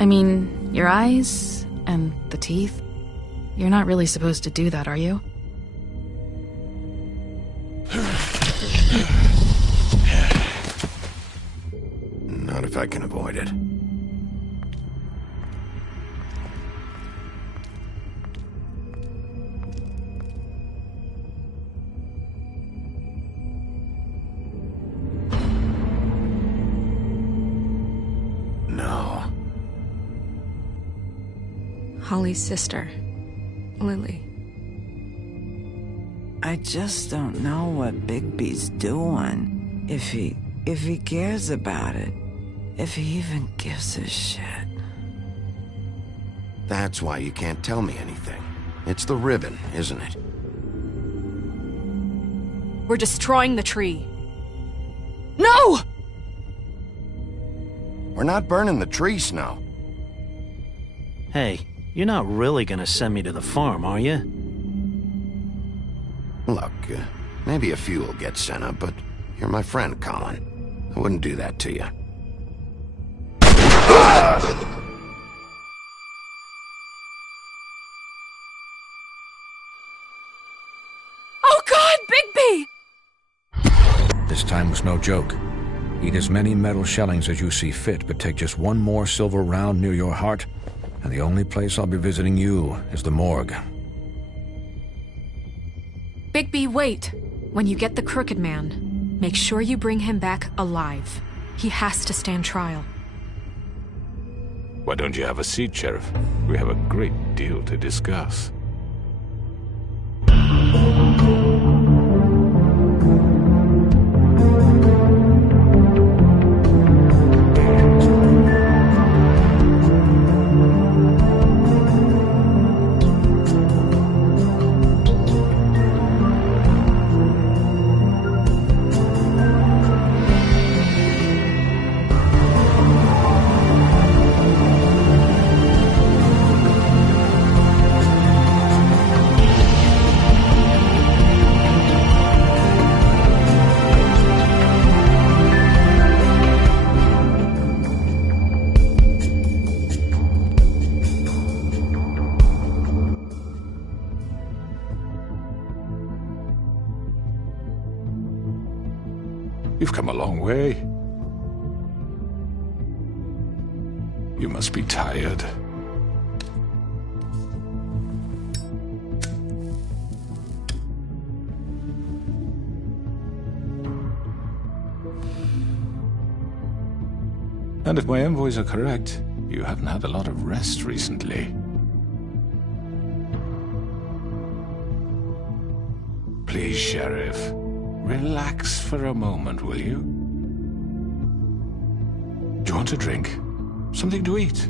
I mean, your eyes and the teeth. You're not really supposed to do that, are you? Not if I can avoid it. No. Holly's sister, Lily. I just don't know what Bigby's doing. If he cares about it. If he even gives a shit. That's why you can't tell me anything. It's the ribbon, isn't it? We're destroying the tree. No! We're not burning the tree, Snow. Hey, you're not really gonna send me to the farm, are you? Look, maybe a few will get sent up, but you're my friend, Colin. I wouldn't do that to you. Oh God, Bigby! This time was no joke. Eat as many metal shellings as you see fit, but take just one more silver round near your heart, and the only place I'll be visiting you is the morgue. Bigby, wait. When you get the Crooked Man, make sure you bring him back alive. He has to stand trial. Why don't you have a seat, Sheriff? We have a great deal to discuss. You've come a long way. You must be tired. And if my envoys are correct, you haven't had a lot of rest recently. Please, Sheriff. Relax for a moment, will you? Do you want a drink? Something to eat?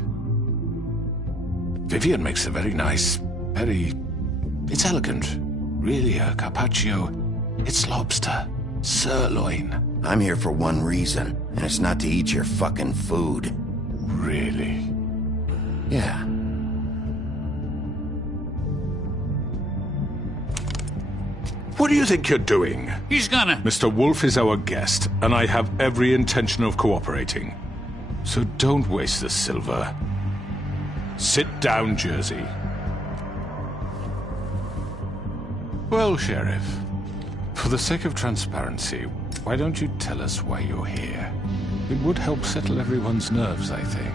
Vivian makes a very nice, it's elegant. Really, a carpaccio. It's lobster. Sirloin. I'm here for one reason, and it's not to eat your fucking food. Really? Yeah. What do you think you're doing? He's gonna... Mr. Wolf is our guest, and I have every intention of cooperating. So don't waste the silver. Sit down, Jersey. Well, Sheriff, for the sake of transparency, why don't you tell us why you're here? It would help settle everyone's nerves, I think.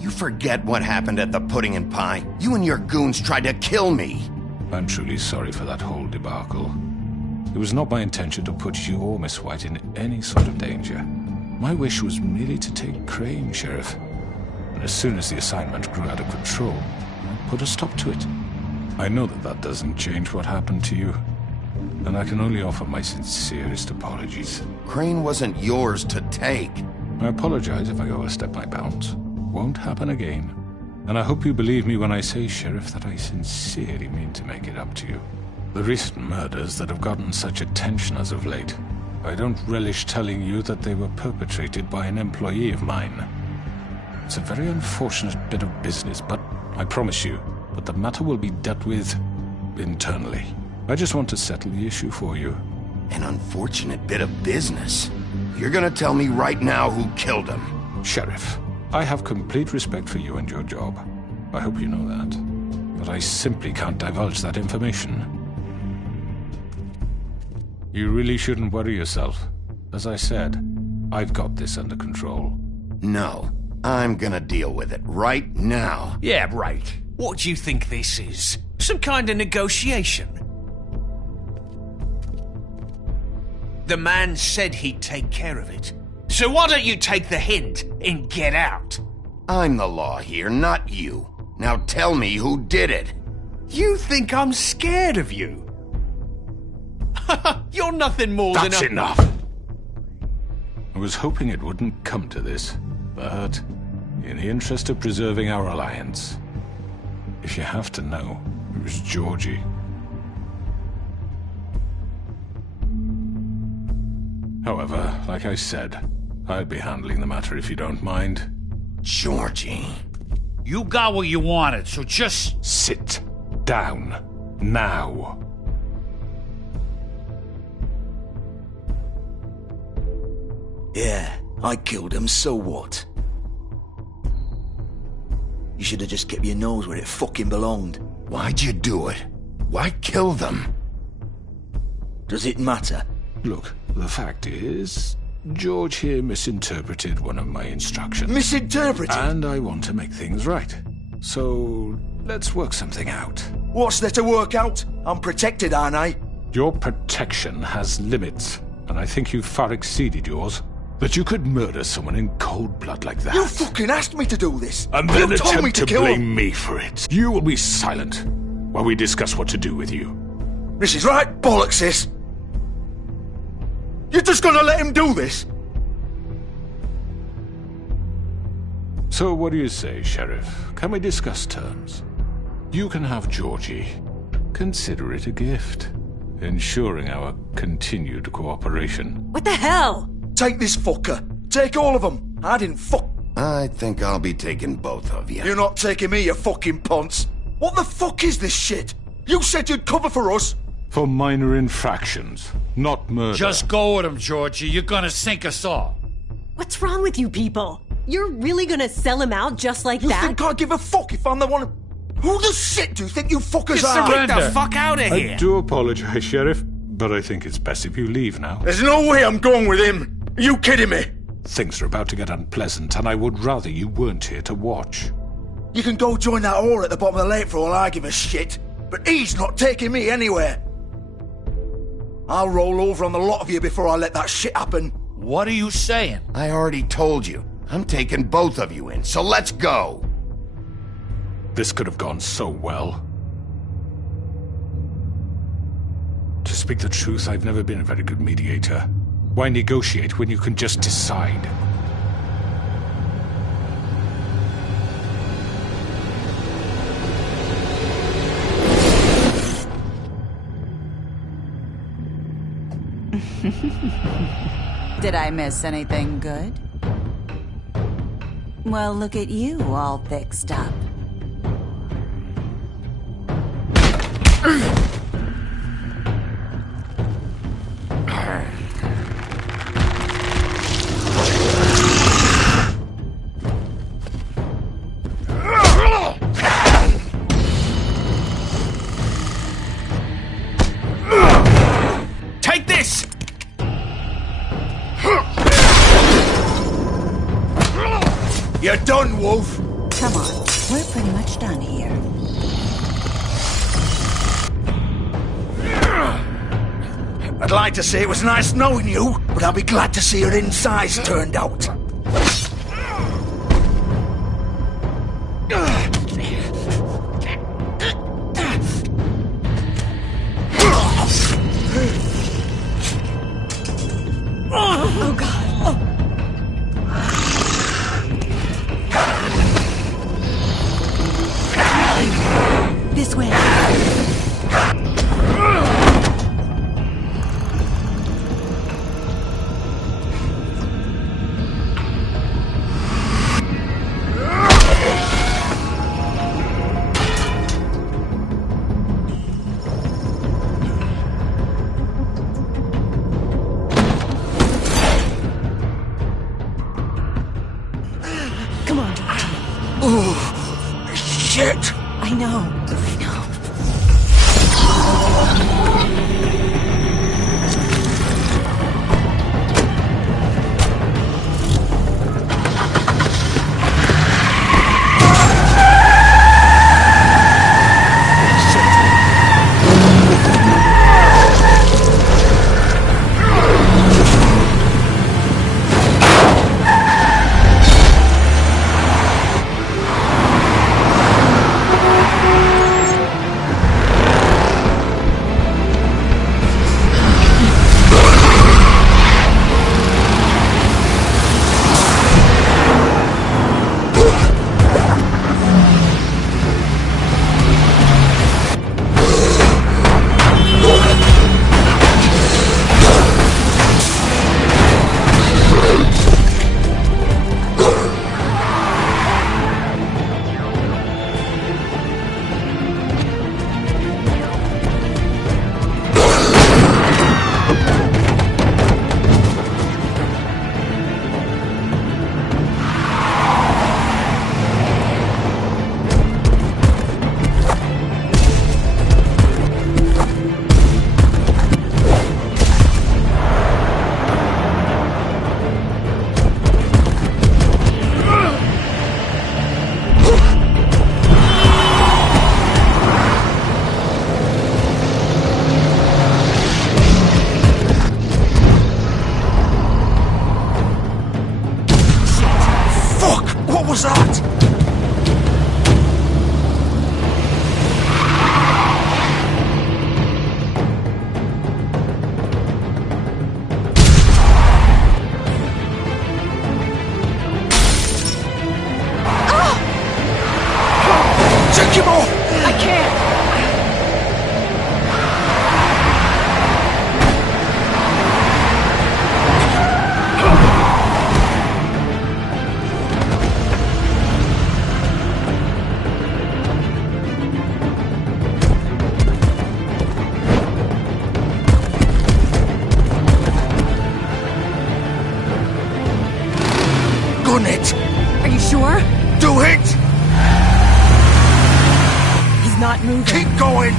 You forget what happened at the Pudding and Pie? You and your goons tried to kill me! I'm truly sorry for that whole debacle. It was not my intention to put you or Miss White in any sort of danger. My wish was merely to take Crane, Sheriff. And as soon as the assignment grew out of control, I put a stop to it. I know that that doesn't change what happened to you, and I can only offer my sincerest apologies. Crane wasn't yours to take. I apologize if I overstep my bounds. Won't happen again. And I hope you believe me when I say, Sheriff, that I sincerely mean to make it up to you. The recent murders that have gotten such attention as of late, I don't relish telling you that they were perpetrated by an employee of mine. It's a very unfortunate bit of business, but I promise you that the matter will be dealt with internally. I just want to settle the issue for you. An unfortunate bit of business? You're gonna tell me right now who killed him. Sheriff, I have complete respect for you and your job. I hope you know that. But I simply can't divulge that information. You really shouldn't worry yourself. As I said, I've got this under control. No, I'm gonna deal with it right now. Yeah, right. What do you think this is? Some kind of negotiation? The man said he'd take care of it. So why don't you take the hint and get out? I'm the law here, not you. Now tell me who did it. You think I'm scared of you? You're nothing more than a... That's enough! I was hoping it wouldn't come to this, but in the interest of preserving our alliance, if you have to know, it was Georgie. However, like I said, I'll be handling the matter if you don't mind. Georgie. You got what you wanted, so just... Sit down. Now. Yeah, I killed him, so what? You should have just kept your nose where it fucking belonged. Why'd you do it? Why kill them? Does it matter? Look, the fact is, George here misinterpreted one of my instructions. Misinterpreted? And I want to make things right. So, let's work something out. What's there to work out? I'm protected, aren't I? Your protection has limits, and I think you've far exceeded yours. That you could murder someone in cold blood like that. You fucking asked me to do this! And then you told me attempt to kill blame him. me for it. You will be silent while we discuss what to do with you. This is right bollocks, sis! You're just gonna let him do this? So what do you say, Sheriff? Can we discuss terms? You can have Georgie. Consider it a gift, ensuring our continued cooperation. What the hell? Take this fucker. Take all of them. I didn't fuck... I think I'll be taking both of you. You're not taking me, you fucking ponce. What the fuck is this shit? You said you'd cover for us. For minor infractions, not murder. Just go with him, Georgie. You're gonna sink us all. What's wrong with you people? You're really gonna sell him out just like that? You think I give a fuck if I'm the one... Who the shit do you think you fuckers are? Get the fuck out of here! I do apologize, Sheriff, but I think it's best if you leave now. There's no way I'm going with him. Are you kidding me? Things are about to get unpleasant, and I would rather you weren't here to watch. You can go join that whore at the bottom of the lake for all I give a shit, but he's not taking me anywhere. I'll roll over on the lot of you before I let that shit happen. What are you saying? I already told you. I'm taking both of you in, so let's go. This could have gone so well. To speak the truth, I've never been a very good mediator. Why negotiate when you can just decide? Did I miss anything good? Well, look at you, all fixed up. Take this! You're done, Wolf. Come on, we're pretty much done here. I'd like to say it was nice knowing you, but I'll be glad to see your insides turned out. Oh, God. This way. Oh, shit! I know. What was that? Take him off! I can't! Gun it! Are you sure? Do it! He's not moving. Keep going!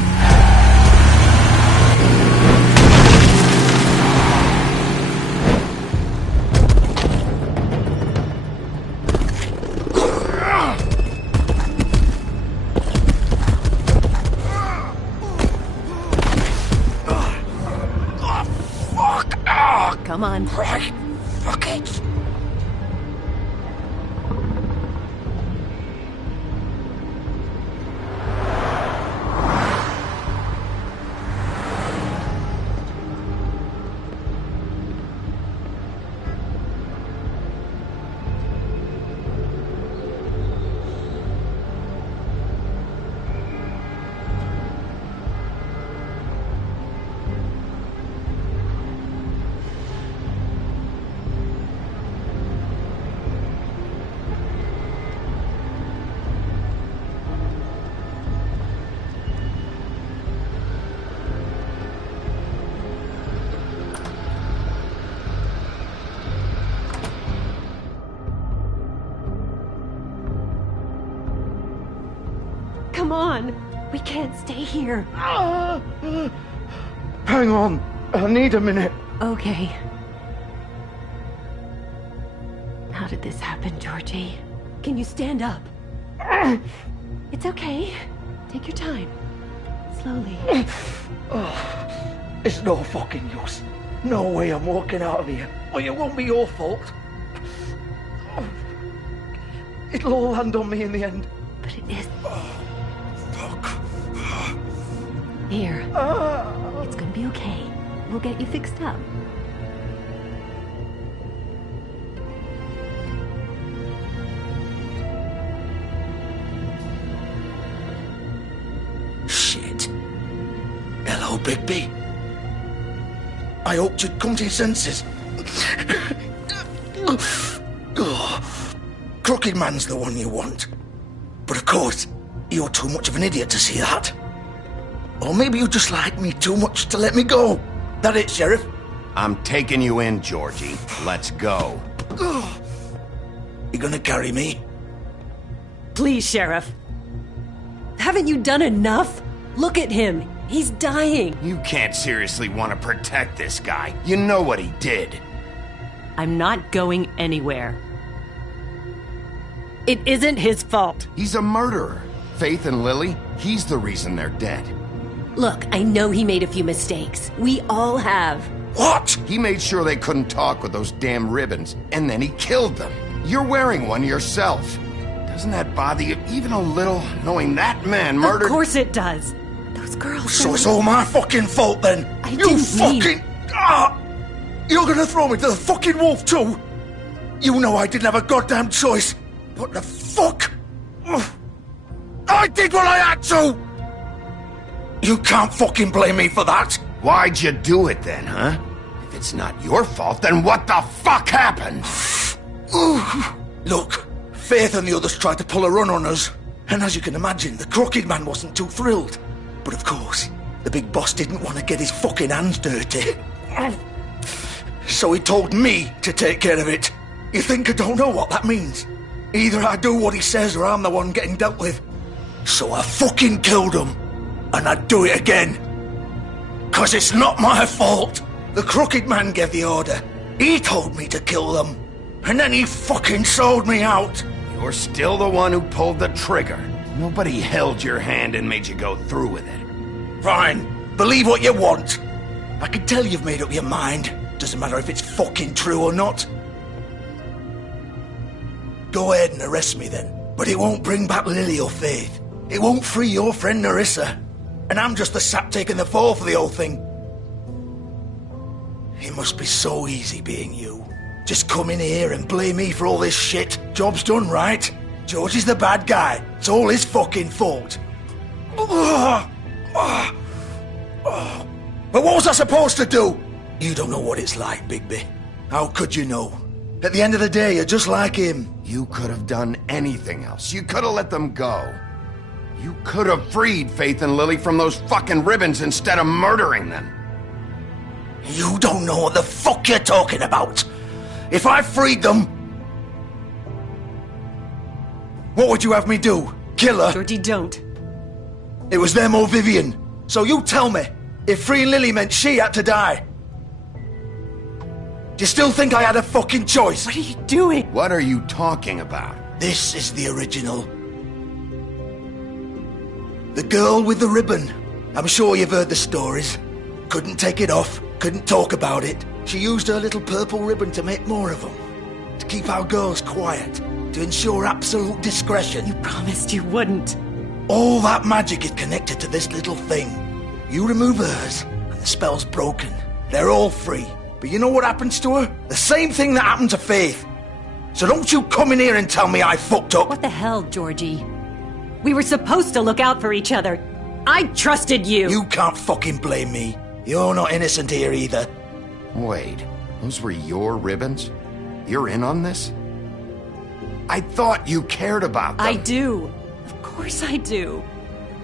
Come on. Right. Fuck it. Come on. We can't stay here. Hang on. I need a minute. Okay. How did this happen, Georgie? Can you stand up? It's okay. Take your time. Slowly. It's no fucking use. No way I'm walking out of here. Well, it won't be your fault. It'll all land on me in the end. But it is. Fuck. Here. It's gonna be okay. We'll get you fixed up. Shit. Hello, Bigby. I hoped you'd come to your senses. Crooked Man's the one you want. But of course, you're too much of an idiot to see that. Or maybe you just like me too much to let me go. That it, Sheriff? I'm taking you in, Georgie. Let's go. You gonna carry me? Please, Sheriff. Haven't you done enough? Look at him. He's dying. You can't seriously want to protect this guy. You know what he did. I'm not going anywhere. It isn't his fault. He's a murderer. Faith and Lily, he's the reason they're dead. Look, I know he made a few mistakes. We all have. What? He made sure they couldn't talk with those damn ribbons, and then he killed them. You're wearing one yourself. Doesn't that bother you even a little, knowing that man murdered... Of course it does. Those girls... So it's all my fucking fault then? You fucking... You're gonna throw me to the fucking wolf too? You know I didn't have a goddamn choice. What the fuck? I did what I had to! You can't fucking blame me for that. Why'd you do it then, huh? If it's not your fault, then what the fuck happened? Look, Faith and the others tried to pull a run on us. And as you can imagine, the Crooked Man wasn't too thrilled. But of course, the big boss didn't want to get his fucking hands dirty. So he told me to take care of it. You think I don't know what that means? Either I do what he says or I'm the one getting dealt with. So I fucking killed him. And I'd do it again. 'Cause it's not my fault. The Crooked Man gave the order. He told me to kill them. And then he fucking sold me out. You're still the one who pulled the trigger. Nobody held your hand and made you go through with it. Fine. Believe what you want. I can tell you've made up your mind. Doesn't matter if it's fucking true or not. Go ahead and arrest me then. But it won't bring back Lily or Faith. It won't free your friend Nerissa. And I'm just the sap taking the fall for the whole thing. It must be so easy being you. Just come in here and blame me for all this shit. Job's done, right? George is the bad guy. It's all his fucking fault. But what was I supposed to do? You don't know what it's like, Bigby. How could you know? At the end of the day, you're just like him. You could have done anything else. You could have let them go. You could have freed Faith and Lily from those fucking ribbons instead of murdering them. You don't know what the fuck you're talking about. If I freed them... What would you have me do? Kill her? Georgie, don't. It was them or Vivian. So you tell me, if freeing Lily meant she had to die. Do you still think I had a fucking choice? What are you doing? What are you talking about? This is the original. The girl with the ribbon. I'm sure you've heard the stories. Couldn't take it off, couldn't talk about it. She used her little purple ribbon to make more of them. To keep our girls quiet. To ensure absolute discretion. You promised you wouldn't. All that magic is connected to this little thing. You remove hers, and the spell's broken. They're all free. But you know what happens to her? The same thing that happened to Faith. So don't you come in here and tell me I fucked up. What the hell, Georgie? We were supposed to look out for each other. I trusted you. You can't fucking blame me. You're not innocent here either. Wait, those were your ribbons? You're in on this? I thought you cared about them. I do. Of course I do.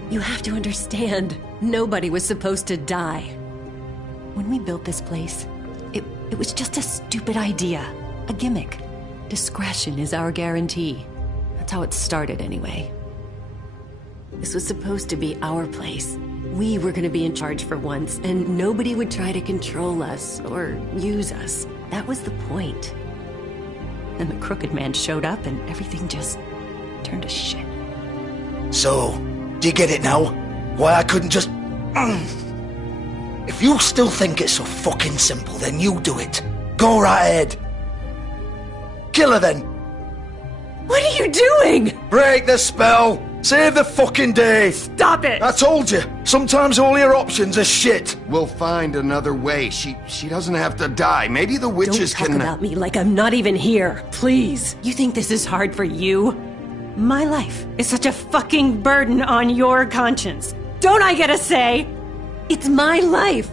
You have to understand, nobody was supposed to die. When we built this place, it was just a stupid idea. A gimmick. Discretion is our guarantee. That's how it started anyway. This was supposed to be our place. We were going to be in charge for once, and nobody would try to control us or use us. That was the point. Then the Crooked Man showed up, and everything just turned to shit. So, do you get it now? Why I couldn't just... If you still think it's so fucking simple, then you do it. Go right ahead. Kill her then. What are you doing? Break the spell. Save the fucking day. Stop it. I told you. Sometimes all your options are shit. We'll find another way. She doesn't have to die. Maybe the witches Don't talk about me like I'm not even here. Please. You think this is hard for you? My life is such a fucking burden on your conscience. Don't I get a say? It's my life.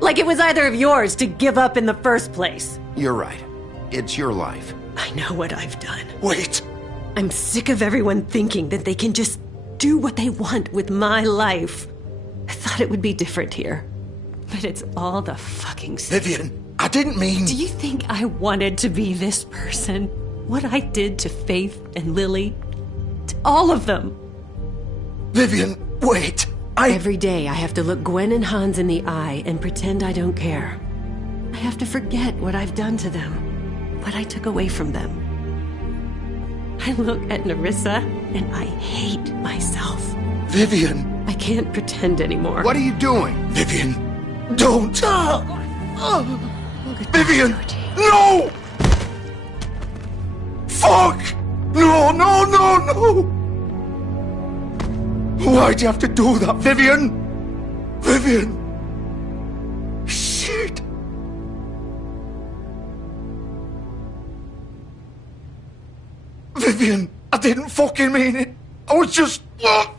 Like it was either of yours to give up in the first place. You're right. It's your life. I know what I've done. Wait. I'm sick of everyone thinking that they can just do what they want with my life. I thought it would be different here. But it's all the fucking same. Vivian, I didn't mean... Do you think I wanted to be this person? What I did to Faith and Lily? All of them. Vivian, wait. Every day I have to look Gwen and Hans in the eye and pretend I don't care. I have to forget what I've done to them, what I took away from them. I look at Nerissa and I hate myself. Vivian. I can't pretend anymore. What are you doing? Vivian, don't. Vivian, no! Fuck! No, no, no, no! Why'd you have to do that, Vivian? Vivian! Shit! Vivian, I didn't fucking mean it. I was just... Oh!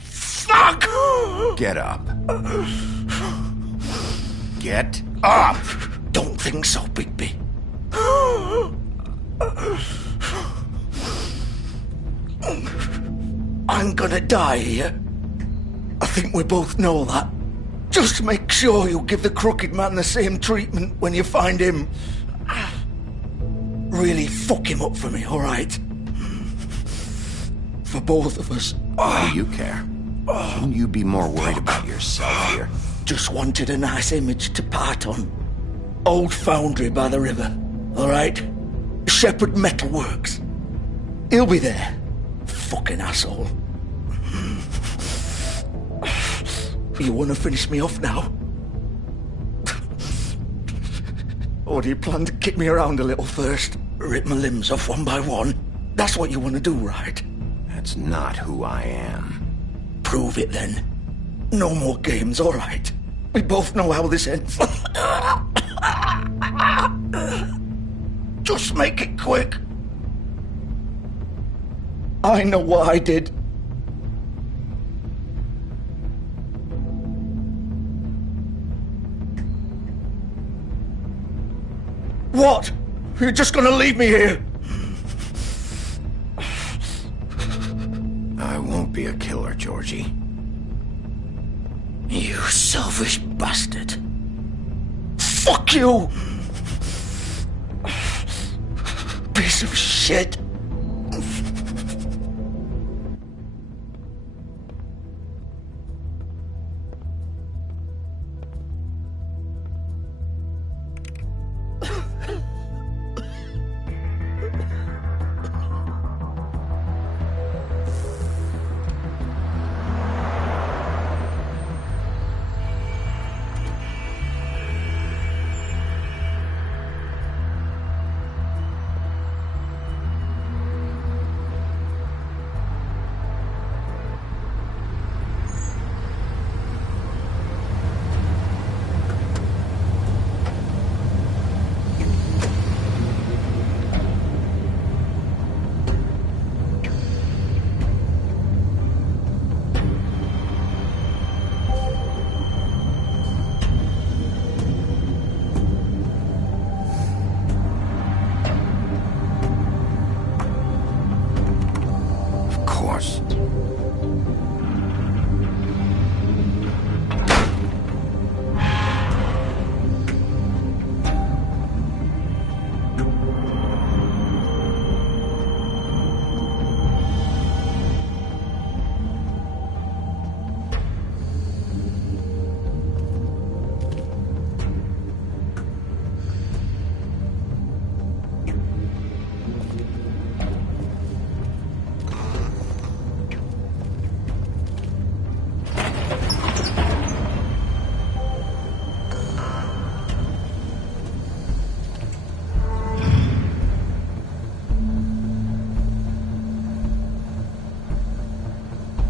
Fuck! Get up. Get up! Don't think so, Bigby. I'm gonna die here. I think we both know that. Just make sure you give the crooked man the same treatment when you find him. Really fuck him up for me, alright? For both of us. Why do you care? Shouldn't you be more worried about yourself here? Just wanted a nice image to part on. Old foundry by the river, alright? Shepherd Metalworks. He'll be there. Fucking asshole. You wanna finish me off now? Or do you plan to kick me around a little first? Rip my limbs off one by one? That's what you wanna do, right? That's not who I am. Prove it then. No more games, alright? We both know how this ends. Just make it quick. I know what I did. What? You're just gonna leave me here? I won't be a killer, Georgie. You selfish bastard. Fuck you! Piece of shit.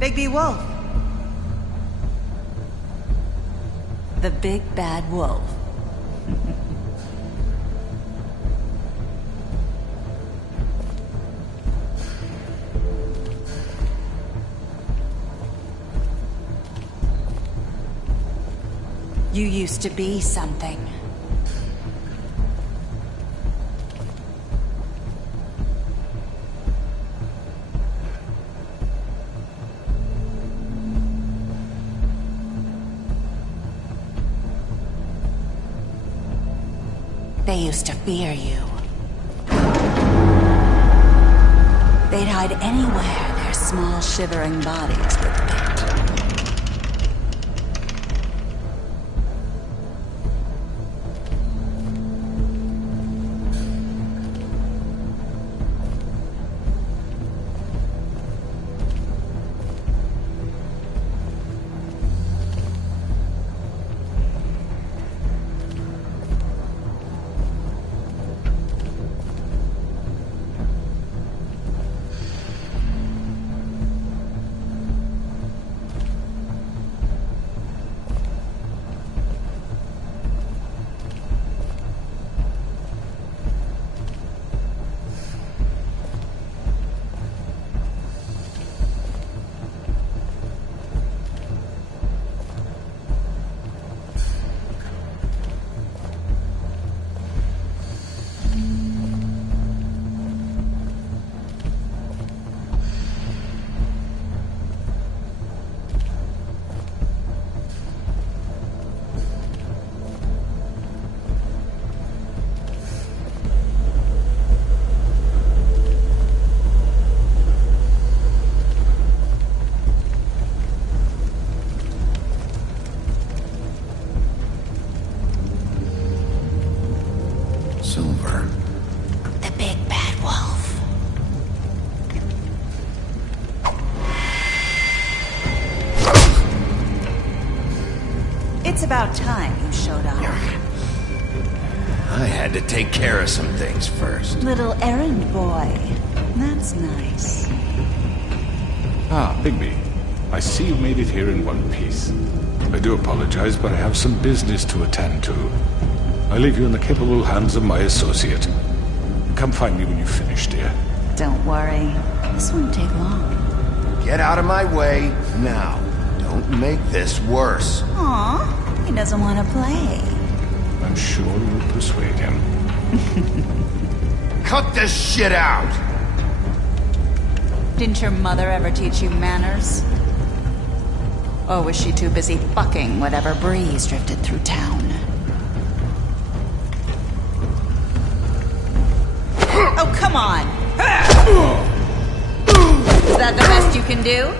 Bigby Wolf. The big bad wolf. You used to be something. They used to fear you. They'd hide anywhere their small, shivering bodies would fit. Silver. The big bad wolf. It's about time you showed up. I had to take care of some things first. Little errand boy. That's nice. Ah, Bigby. I see you made it here in one piece. I do apologize, but I have some business to attend to. I leave you in the capable hands of my associate. Come find me when you finish, dear. Don't worry. This won't take long. Get out of my way now. Don't make this worse. Aw, he doesn't want to play. I'm sure you'll persuade him. Cut this shit out! Didn't your mother ever teach you manners? Or was she too busy fucking whatever breeze drifted through town? Oh, come on! Is that the best you can do?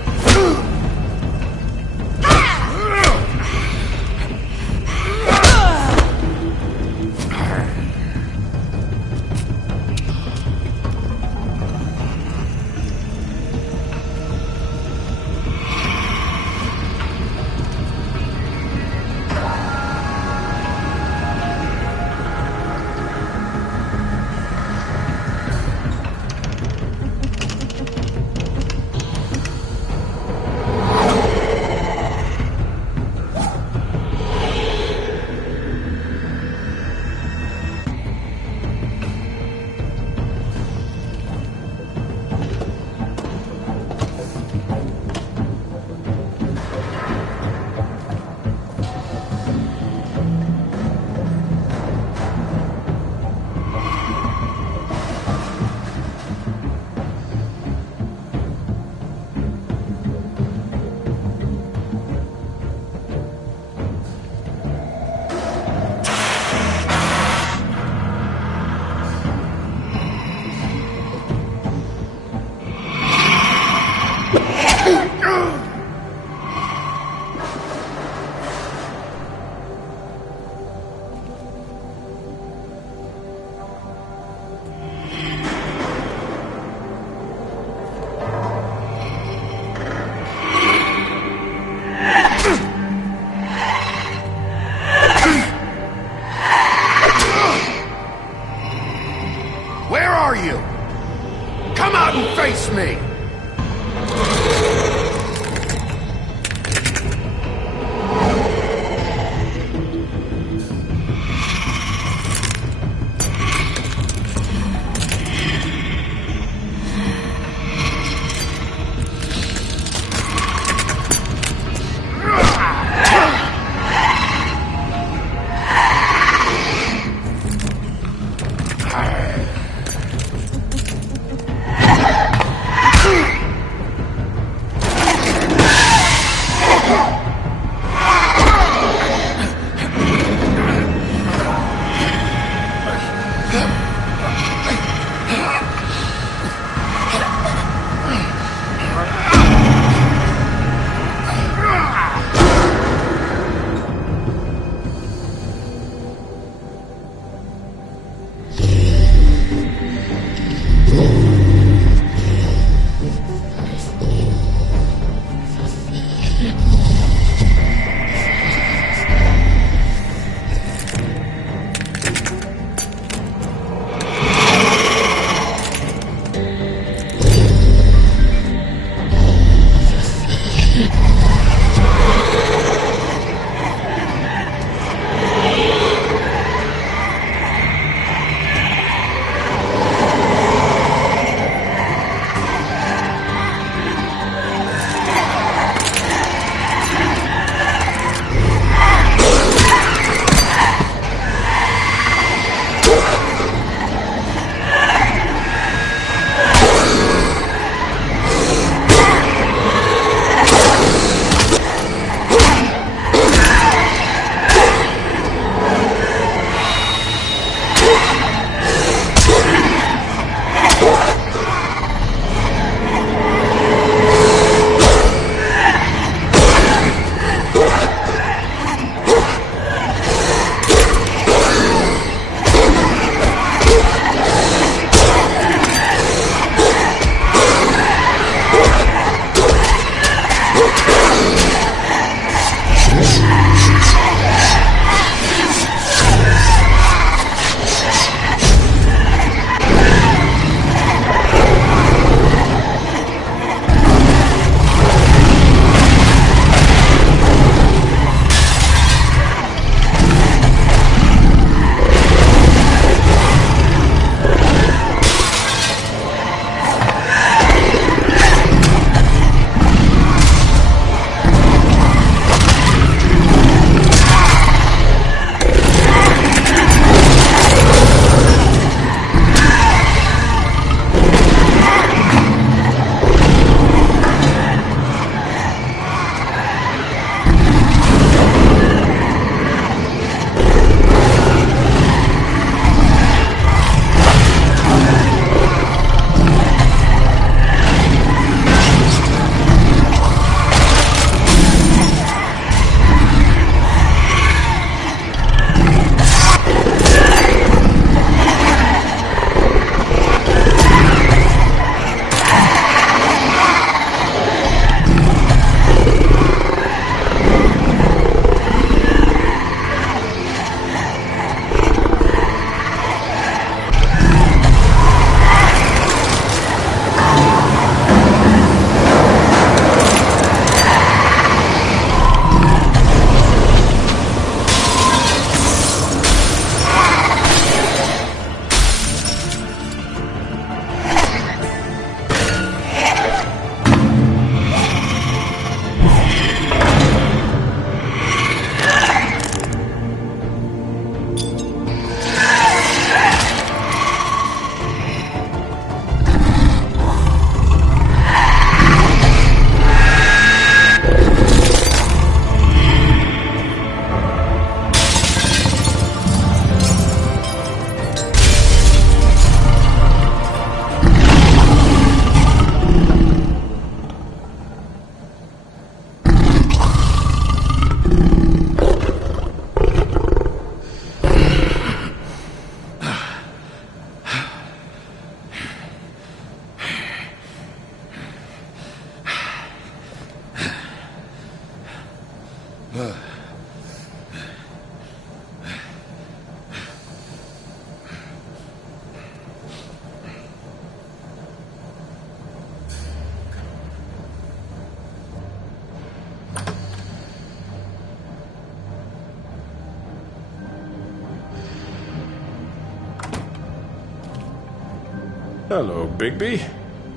Hello, Bigby.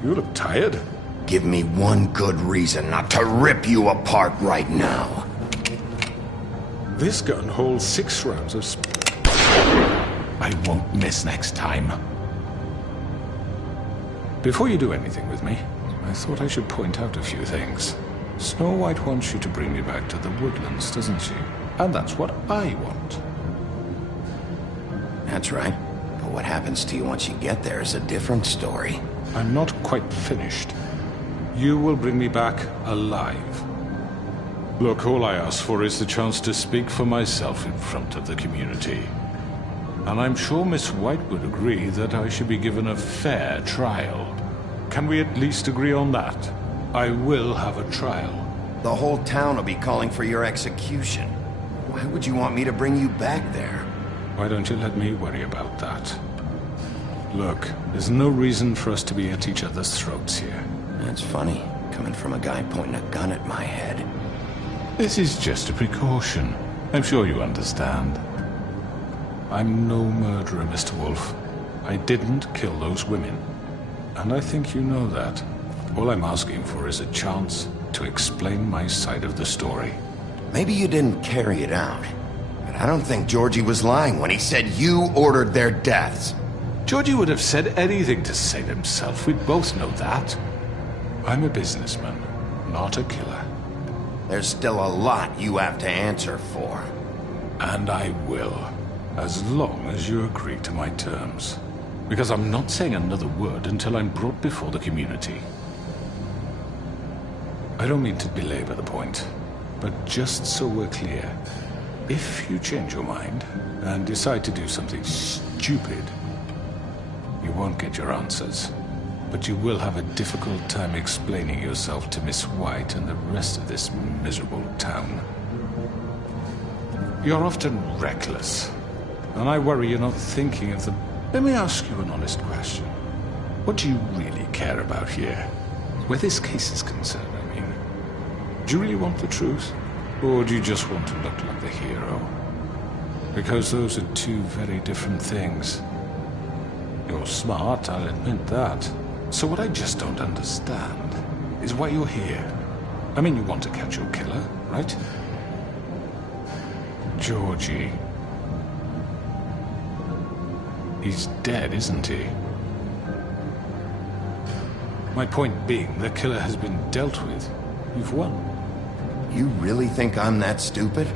You look tired. Give me one good reason not to rip you apart right now. This gun holds 6 rounds of I won't miss next time. Before you do anything with me, I thought I should point out a few things. Snow White wants you to bring me back to the woodlands, doesn't she? And that's what I want. That's right. But what happens to you once you get there is a different story. I'm not quite finished. You will bring me back alive. Look, all I ask for is the chance to speak for myself in front of the community. And I'm sure Miss White would agree that I should be given a fair trial. Can we at least agree on that? I will have a trial. The whole town will be calling for your execution. Why would you want me to bring you back there? Why don't you let me worry about that? Look, there's no reason for us to be at each other's throats here. That's funny, coming from a guy pointing a gun at my head. This is just a precaution. I'm sure you understand. I'm no murderer, Mr. Wolf. I didn't kill those women. And I think you know that. All I'm asking for is a chance to explain my side of the story. Maybe you didn't carry it out. But I don't think Georgie was lying when he said you ordered their deaths. Georgie would have said anything to save himself. We both know that. I'm a businessman, not a killer. There's still a lot you have to answer for. And I will, as long as you agree to my terms. Because I'm not saying another word until I'm brought before the community. I don't mean to belabor the point, but just so we're clear, if you change your mind and decide to do something stupid, you won't get your answers. But you will have a difficult time explaining yourself to Miss White and the rest of this miserable town. You're often reckless, and I worry you're not thinking of the... Let me ask you an honest question. What do you really care about here? Where this case is concerned, I mean. Do you really want the truth? Or do you just want to look like the hero? Because those are two very different things. You're smart, I'll admit that. So what I just don't understand is why you're here. I mean, you want to catch your killer, right? Georgie. He's dead, isn't he? My point being, the killer has been dealt with. You've won. You really think I'm that stupid?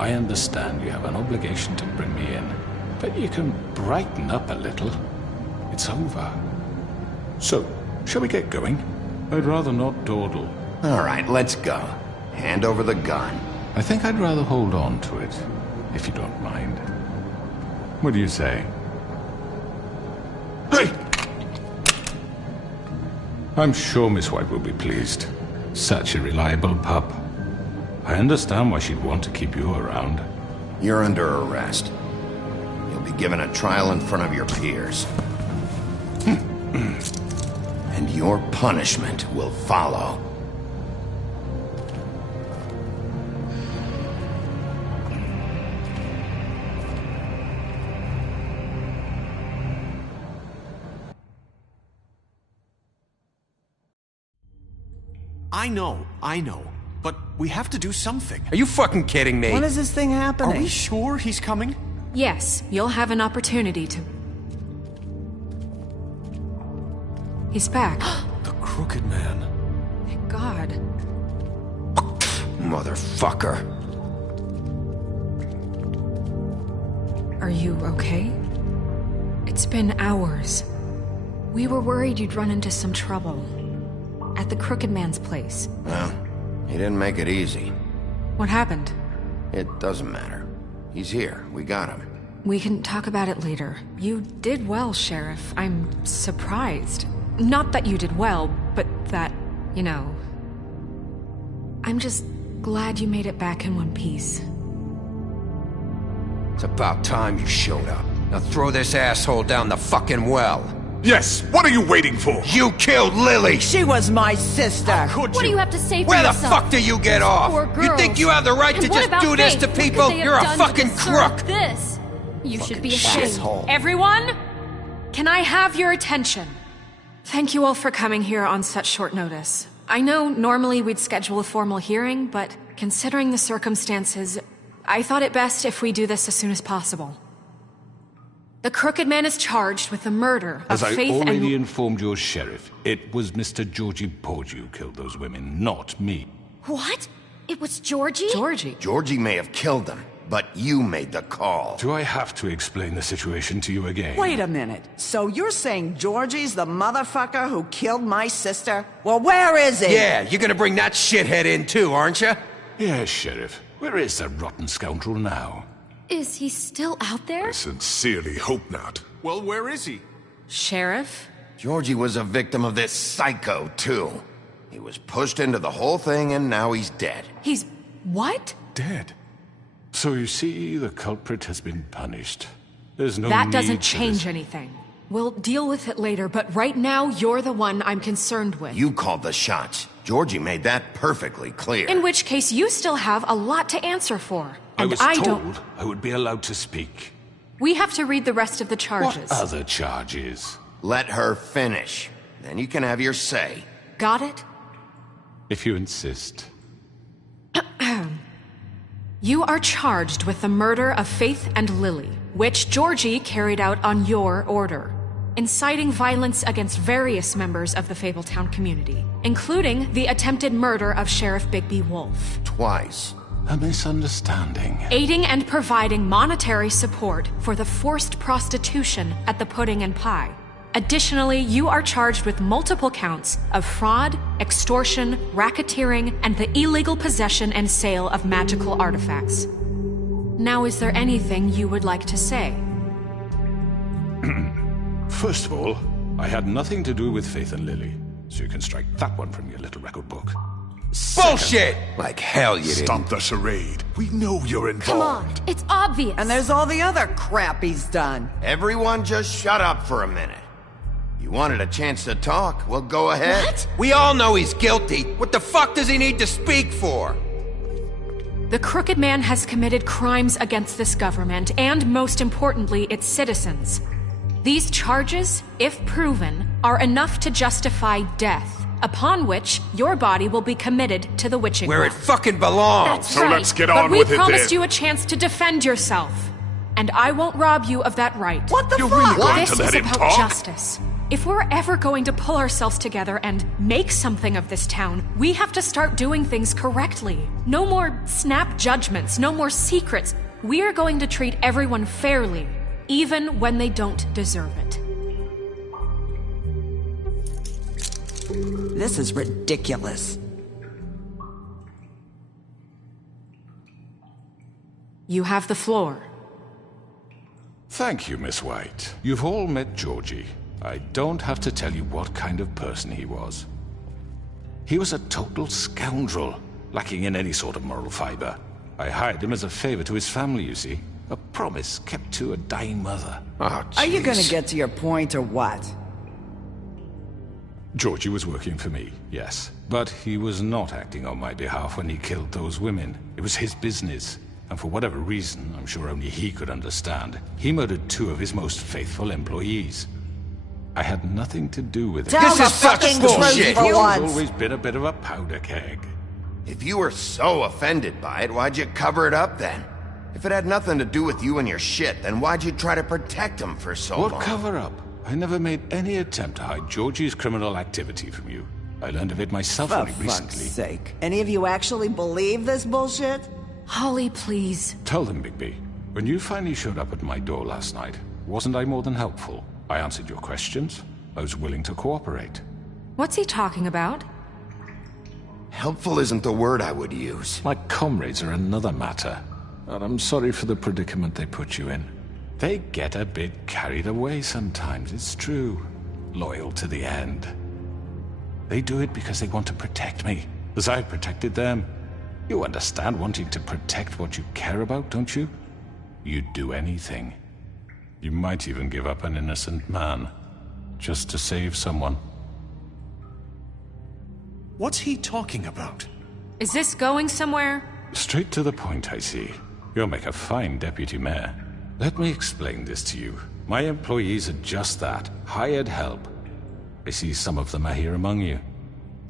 I understand you have an obligation to bring me in, but you can brighten up a little. It's over. So, shall we get going? I'd rather not dawdle. All right, let's go. Hand over the gun. I think I'd rather hold on to it, if you don't mind. What do you say? Hey! I'm sure Miss White will be pleased. Such a reliable pup. I understand why she'd want to keep you around. You're under arrest. You'll be given a trial in front of your peers. And your punishment will follow. I know. But we have to do something. Are you fucking kidding me? When is this thing happening? Are we sure he's coming? Yes, you'll have an opportunity to... He's back. The Crooked Man. Thank God. Motherfucker. Are you okay? It's been hours. We were worried you'd run into some trouble. At the Crooked Man's place. Well, he didn't make it easy. What happened? It doesn't matter. He's here. We got him. We can talk about it later. You did well, Sheriff. I'm surprised. Not that you did well, but that, you know... I'm just glad you made it back in one piece. It's about time you showed up. Now throw this asshole down the fucking well. Yes, what are you waiting for? You killed Lily! She was my sister! What do you have to say for Where yourself? the fuck do you get off? You think you have the right to just do this to people? You're a fucking crook! This? You should be ashamed. Asshole. Everyone, can I have your attention? Thank you all for coming here on such short notice. I know normally we'd schedule a formal hearing, but considering the circumstances, I thought it best if we do this as soon as possible. The Crooked Man is charged with the murder of Faith and... As I already informed your sheriff, it was Mr. Georgie Porgy who killed those women, not me. What? It was Georgie? Georgie may have killed them, but you made the call. Do I have to explain the situation to you again? Wait a minute. So you're saying Georgie's the motherfucker who killed my sister? Well, where is he? Yeah, you're gonna bring that shithead in too, aren't you? Yes, Sheriff. Where is that rotten scoundrel now? Is he still out there? I sincerely hope not. Well, where is he? Sheriff? Georgie was a victim of this psycho, too. He was pushed into the whole thing, and now he's dead. He's... what? Dead. So you see, the culprit has been punished. There's no That need doesn't for change this. anything. We'll deal with it later, but right now, you're the one I'm concerned with. You called the shots. Georgie made that perfectly clear. In which case, you still have a lot to answer for. I was don't... told I would be allowed to speak. We have to read the rest of the charges. What other charges? Let her finish. Then you can have your say. Got it? If you insist. You are charged with the murder of Faith and Lily, which Georgie carried out on your order, inciting violence against various members of the Fabletown community, including the attempted murder of Sheriff Bigby Wolf. Twice. A misunderstanding. Aiding and providing monetary support for the forced prostitution at the Pudding and Pie. Additionally, you are charged with multiple counts of fraud, extortion, racketeering, and the illegal possession and sale of magical artifacts. Now, is there anything you would like to say? First of all, I had nothing to do with Faith and Lily, so you can strike that one from your little record book. Bullshit! Like hell you didn't. Stop the charade. We know you're involved. Come on, it's obvious. And there's all the other crap he's done. Everyone just shut up for a minute. You wanted a chance to talk, well go ahead. What? We all know he's guilty. What the fuck does he need to speak for? The Crooked Man has committed crimes against this government, and most importantly, its citizens. These charges, if proven, are enough to justify death, upon which your body will be committed to the witching Where well. it fucking belongs. That's So right. let's get on with it But we promised then. you a chance to defend yourself, and I won't rob you of that right. What the You're fuck? really going This to let is him about talk? justice. If we're ever going to pull ourselves together and make something of this town, we have to start doing things correctly. No more snap judgments, no more secrets. We are going to treat everyone fairly, even when they don't deserve it. This is ridiculous. You have the floor. Thank you, Miss White. You've all met Georgie. I don't have to tell you what kind of person he was. He was a total scoundrel, lacking in any sort of moral fiber. I hired him as a favor to his family, you see. A promise kept to a dying mother. Oh, Are you gonna jeez. get to your point or what? Georgie was working for me, yes. But he was not acting on my behalf when he killed those women. It was his business. And for whatever reason, I'm sure only he could understand, he murdered 2 of his most faithful employees. I had nothing to do with it. Tell the fucking truth for He's once. always been a bit of a powder keg. If you were so offended by it, why'd you cover it up then? If it had nothing to do with you and your shit, then why'd you try to protect him for so long? What cover up? I never made any attempt to hide Georgie's criminal activity from you. I learned of it myself For only fuck's recently. sake. Any of you actually believe this bullshit? Holly, please. Tell them, Bigby. When you finally showed up at my door last night, wasn't I more than helpful? I answered your questions. I was willing to cooperate. What's he talking about? Helpful isn't the word I would use. My comrades are another matter. And I'm sorry for the predicament they put you in. They get a bit carried away sometimes, it's true. Loyal to the end. They do it because they want to protect me, as I protected them. You understand wanting to protect what you care about, don't you? You'd do anything. You might even give up an innocent man, just to save someone. What's he talking about? Is this going somewhere? Straight to the point, I see. You'll make a fine deputy mayor. Let me explain this to you. My employees are just that, hired help. I see some of them are here among you.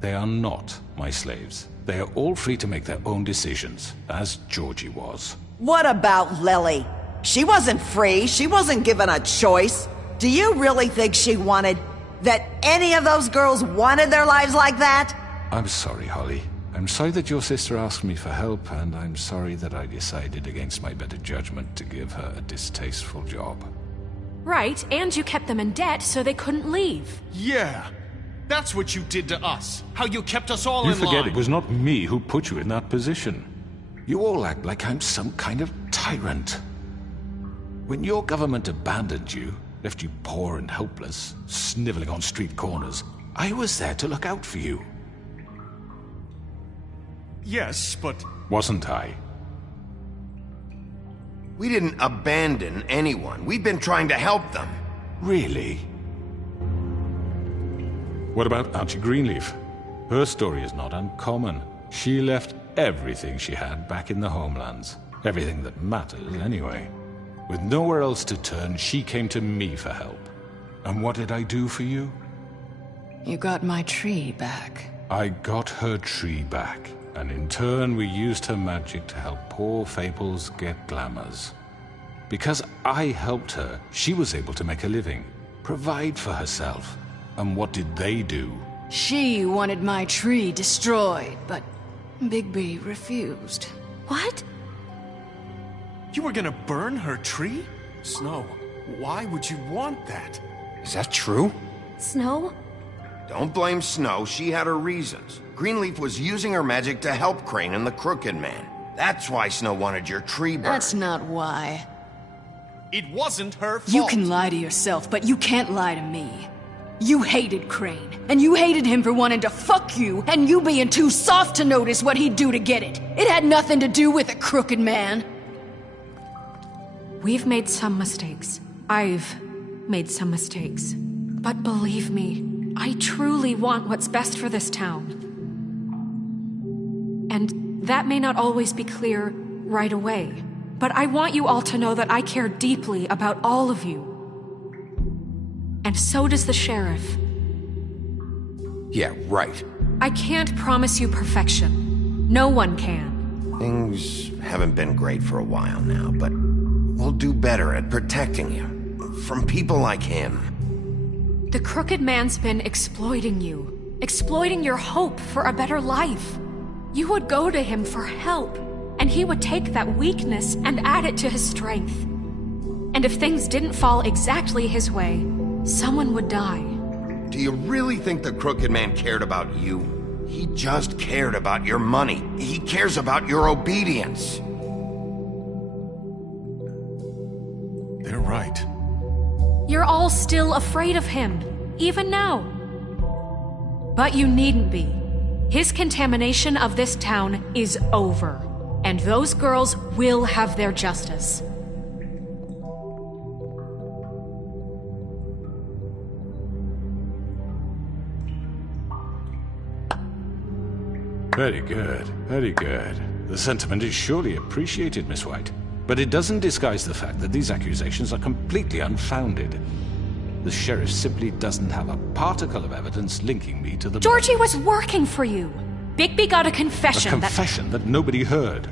They are not my slaves. They are all free to make their own decisions, as Georgie was. What about Lily? She wasn't free. She wasn't given a choice. Do you really think she wanted... that any of those girls wanted their lives like that? I'm sorry, Holly. I'm sorry that your sister asked me for help, and I'm sorry that I decided against my better judgment to give her a distasteful job. Right, and you kept them in debt so they couldn't leave. Yeah. That's what you did to us. How you kept us all You in forget line. it was not me who put you in that position. You all act like I'm some kind of tyrant. When your government abandoned you, left you poor and helpless, sniveling on street corners, I was there to look out for you. Yes, but... Wasn't I? We didn't abandon anyone. We've been trying to help them. Really? What about Auntie Greenleaf? Her story is not uncommon. She left everything she had back in the homelands. Everything that matters, anyway. With nowhere else to turn, she came to me for help. And what did I do for you? You got my tree back. I got her tree back, and in turn we used her magic to help poor Fables get glamours. Because I helped her, she was able to make a living, provide for herself. And what did they do? She wanted my tree destroyed, but Bigby refused. What? You were gonna burn her tree? Snow, why would you want that? Is that true? Snow? Don't blame Snow. She had her reasons. Greenleaf was using her magic to help Crane and the Crooked Man. That's why Snow wanted your tree burned. That's not why. It wasn't her fault. You can lie to yourself, but you can't lie to me. You hated Crane, and you hated him for wanting to fuck you, and you being too soft to notice what he'd do to get it. It had nothing to do with a crooked man. We've made some mistakes. I've made some mistakes. But believe me, I truly want what's best for this town. And that may not always be clear right away, but I want you all to know that I care deeply about all of you. And so does the sheriff. Yeah, right. I can't promise you perfection. No one can. Things haven't been great for a while now, but we'll do better at protecting you. From people like him. The crooked man's been exploiting you. Exploiting your hope for a better life. You would go to him for help, and he would take that weakness and add it to his strength. And if things didn't fall exactly his way, someone would die. Do you really think the crooked man cared about you? He just cared about your money. He cares about your obedience. They're right. You're all still afraid of him, even now. But you needn't be. His contamination of this town is over, and those girls will have their justice. Very good, very good. The sentiment is surely appreciated, Miss White. But it doesn't disguise the fact that these accusations are completely unfounded. The sheriff simply doesn't have a particle of evidence linking me to the... Georgie was working for you. Bigby got a confession A confession that nobody heard.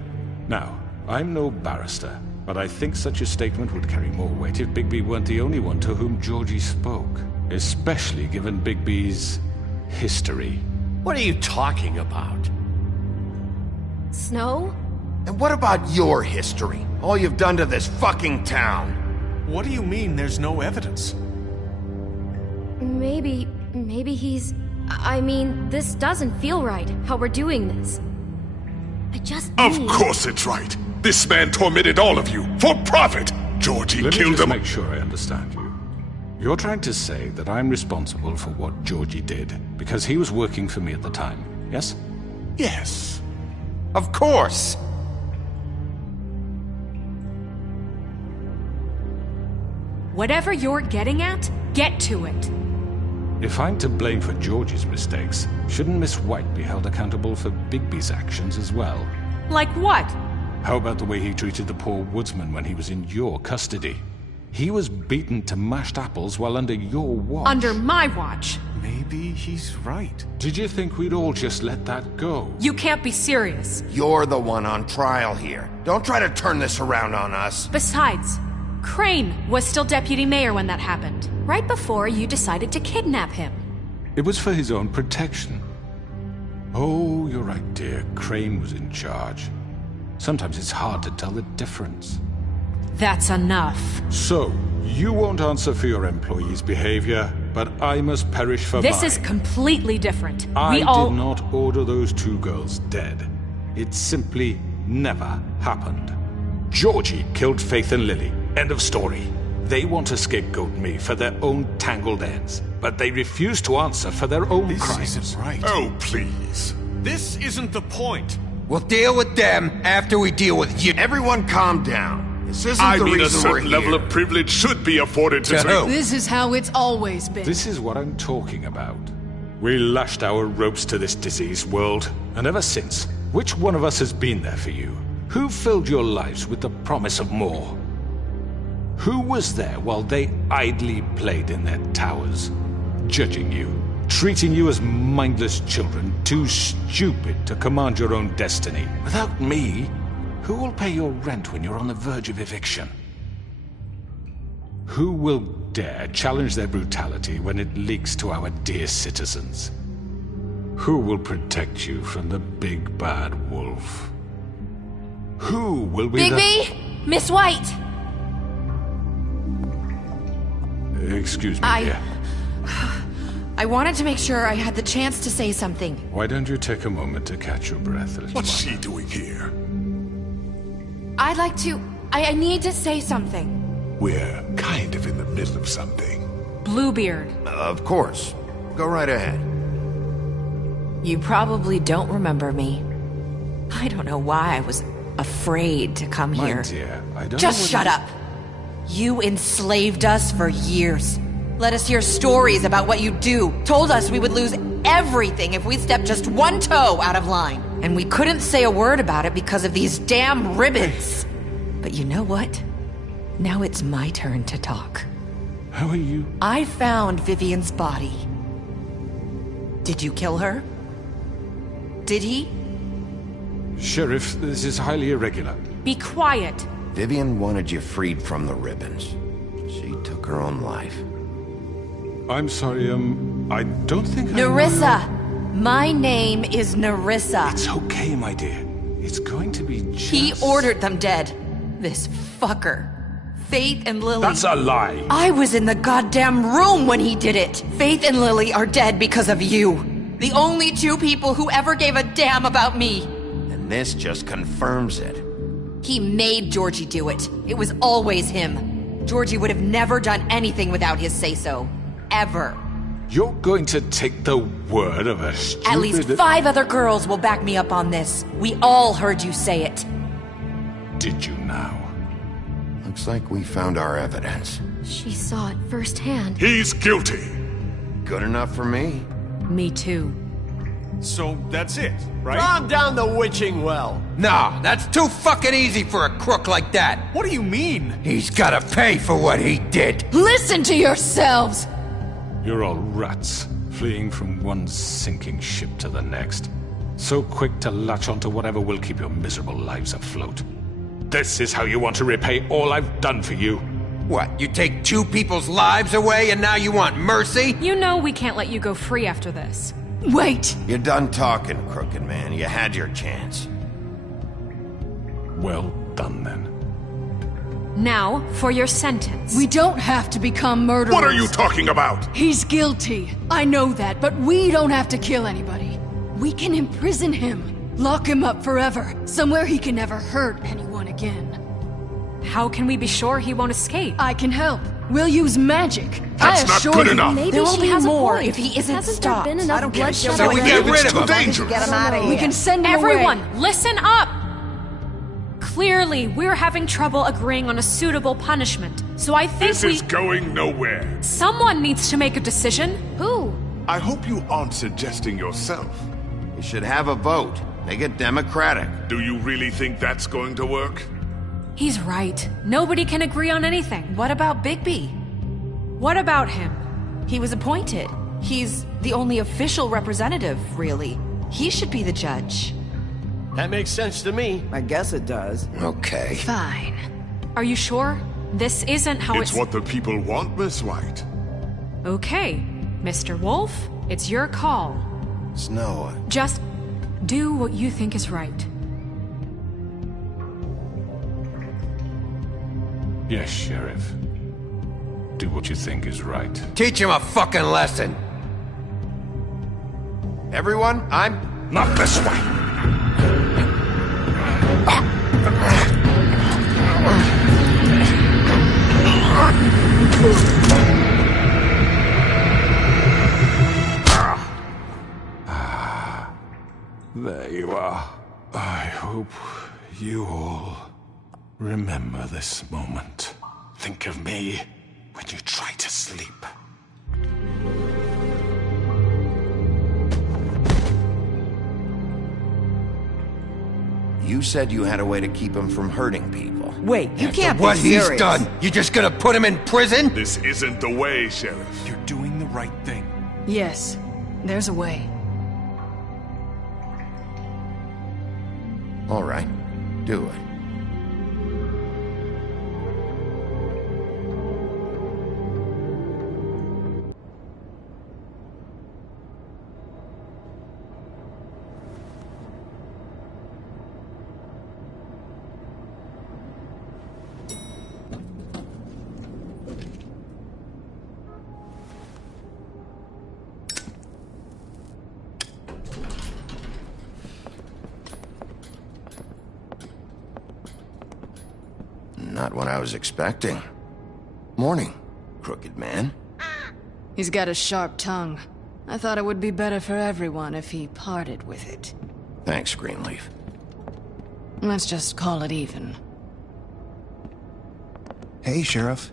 Now, I'm no barrister, but I think such a statement would carry more weight if Bigby weren't the only one to whom Georgie spoke. Especially given Bigby's history. What are you talking about? Snow? And what about your history? All you've done to this fucking town? What do you mean there's no evidence? Maybe he's... I mean, this doesn't feel right, how we're doing this. I just Of course it's right. This man tormented all of you, for profit! Georgie killed them. Let me just make sure I understand you. You're trying to say that I'm responsible for what Georgie did, because he was working for me at the time, yes? Yes. Of course! Whatever you're getting at, get to it. If I'm to blame for Georgie's mistakes, shouldn't Miss White be held accountable for Bigby's actions as well? Like what? How about the way he treated the poor woodsman when he was in your custody? He was beaten to mashed apples while under your watch. Under my watch. Maybe he's right. Did you think we'd all just let that go? You can't be serious. You're the one on trial here. Don't try to turn this around on us. Besides, Crane was still deputy mayor when that happened, right before you decided to kidnap him. It was for his own protection. Oh, you're right, dear. Crane was in charge. Sometimes it's hard to tell the difference. That's enough. So, you won't answer for your employees' behavior, but I must perish for mine. This is completely different. I did not order those two girls dead. It simply never happened. Georgie killed Faith and Lily. End of story. They want to scapegoat me for their own tangled ends, but they refuse to answer for their own crimes. This isn't right. Oh, please. This isn't the point. We'll deal with them after we deal with you. Everyone calm down. This isn't I the mean, a reason we're certain here. level of privilege should be afforded to me. This is how it's always been. This is what I'm talking about. We lashed our ropes to this diseased world, and ever since, which one of us has been there for you? Who filled your lives with the promise of more? Who was there while they idly played in their towers, judging you, treating you as mindless children, too stupid to command your own destiny? Without me, who will pay your rent when you're on the verge of eviction? Who will dare challenge their brutality when it leaks to our dear citizens? Who will protect you from the big bad wolf? Who will be Bigby! Miss White! Excuse me, dear. I wanted to make sure I had the chance to say something. Why don't you take a moment to catch your breath, little What's one? she doing here? I'd like to... I need to say something. We're kind of in the middle of something. Bluebeard. Of course. Go right ahead. You probably don't remember me. I don't know why I was afraid to come here. My dear, I don't Just know shut up! You enslaved us for years. Let us hear stories about what you do. Told us we would lose everything if we stepped just one toe out of line. And we couldn't say a word about it because of these damn ribbons. But you know what? Now it's my turn to talk. How are you? I found Vivian's body. Did you kill her? Did he? Sheriff, this is highly irregular. Be quiet. Vivian wanted you freed from the ribbons. She took her own life. I'm sorry, I don't think Nerissa! My name is Nerissa. It's okay, my dear. It's going to be just... He ordered them dead. This fucker. Faith and Lily... That's a lie! I was in the goddamn room when he did it! Faith and Lily are dead because of you. The only two people who ever gave a damn about me. And this just confirms it. He made Georgie do it. It was always him. Georgie would have never done anything without his say-so. Ever. You're going to take the word of a stupid... At least 5 other girls will back me up on this. We all heard you say it. Did you now? Looks like we found our evidence. She saw it firsthand. He's guilty. Good enough for me. Me too. So that's it, right? Calm down the witching well. Nah, that's too fucking easy for a crook like that. What do you mean? He's gotta pay for what he did. Listen to yourselves! You're all rats, fleeing from one sinking ship to the next. So quick to latch onto whatever will keep your miserable lives afloat. This is how you want to repay all I've done for you. What, you take 2 people's lives away and now you want mercy? You know we can't let you go free after this. Wait! You're done talking, crooked man. You had your chance. Well done, then. Now, for your sentence. We don't have to become murderers. What are you talking about? He's guilty. I know that, but we don't have to kill anybody. We can imprison him. Lock him up forever. Somewhere he can never hurt anyone again. How can we be sure he won't escape? I can help. We'll use magic. That's not good enough. Maybe there will she be has more a point. if he isn't Hasn't stopped. there been enough bloodshed So we already? get rid of It's too him. dangerous. Get him out of here. We can send him Everyone, away. listen up! Clearly, we're having trouble agreeing on a suitable punishment. So I think This is going nowhere. Someone needs to make a decision. Who? I hope you aren't suggesting yourself. You should have a vote. Make it democratic. Do you really think that's going to work? He's right. Nobody can agree on anything. What about Bigby? What about him? He was appointed. He's the only official representative, really. He should be the judge. That makes sense to me. I guess it does. Okay. Fine. Are you sure? This isn't how It's what the people want, Miss White. Okay, Mr. Wolf, it's your call. Snow. Just do what you think is right. Yes, Sheriff. Do what you think is right. Teach him a fucking lesson. Everyone, I'm... Not this way. There you are. I hope you all remember this moment. Think of me when you try to sleep. You said you had a way to keep him from hurting people. Wait, you can't be What serious. he's done, you just gonna put him in prison? This isn't the way, Sheriff. You're doing the right thing. Yes, there's a way. All right, do it. Not what I was expecting. Morning, crooked man. He's got a sharp tongue. I thought it would be better for everyone if he parted with it. Thanks, Greenleaf. Let's just call it even. Hey, Sheriff.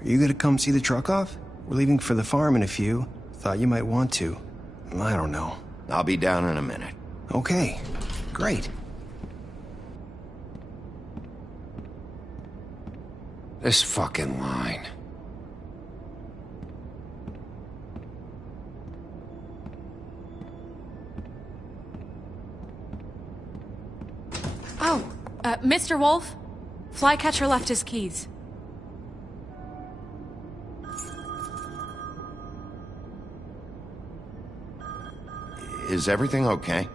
Are you gonna come see the truck off? We're leaving for the farm in a few. Thought you might want to. I don't know. I'll be down in a minute. Okay. Great. This fucking line. Oh, Mr. Wolf? Flycatcher left his keys. Is everything okay?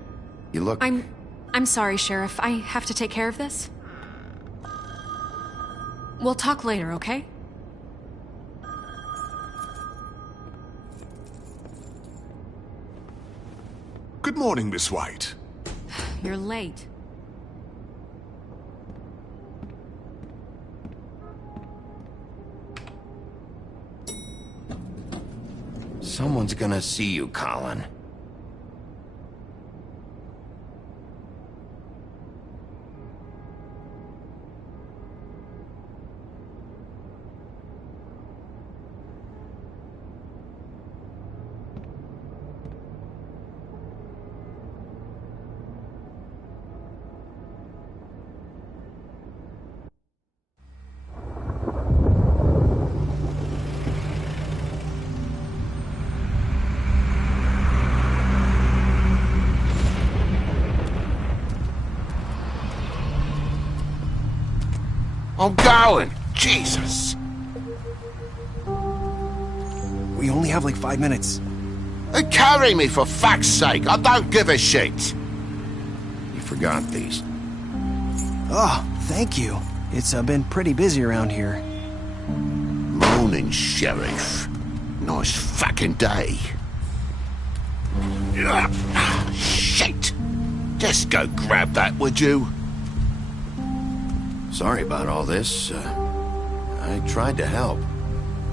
You look... I'm sorry, Sheriff. I have to take care of this. We'll talk later, okay? Good morning, Miss White. You're late. Someone's gonna see you, Colin. I'm going! Jesus! We only have like 5 minutes. Carry me, for fuck's sake! I don't give a shit! You forgot these. Oh, thank you. It's been pretty busy around here. Morning, Sheriff. Nice fucking day. Shit! Just go grab that, would you? Sorry about all this. I tried to help.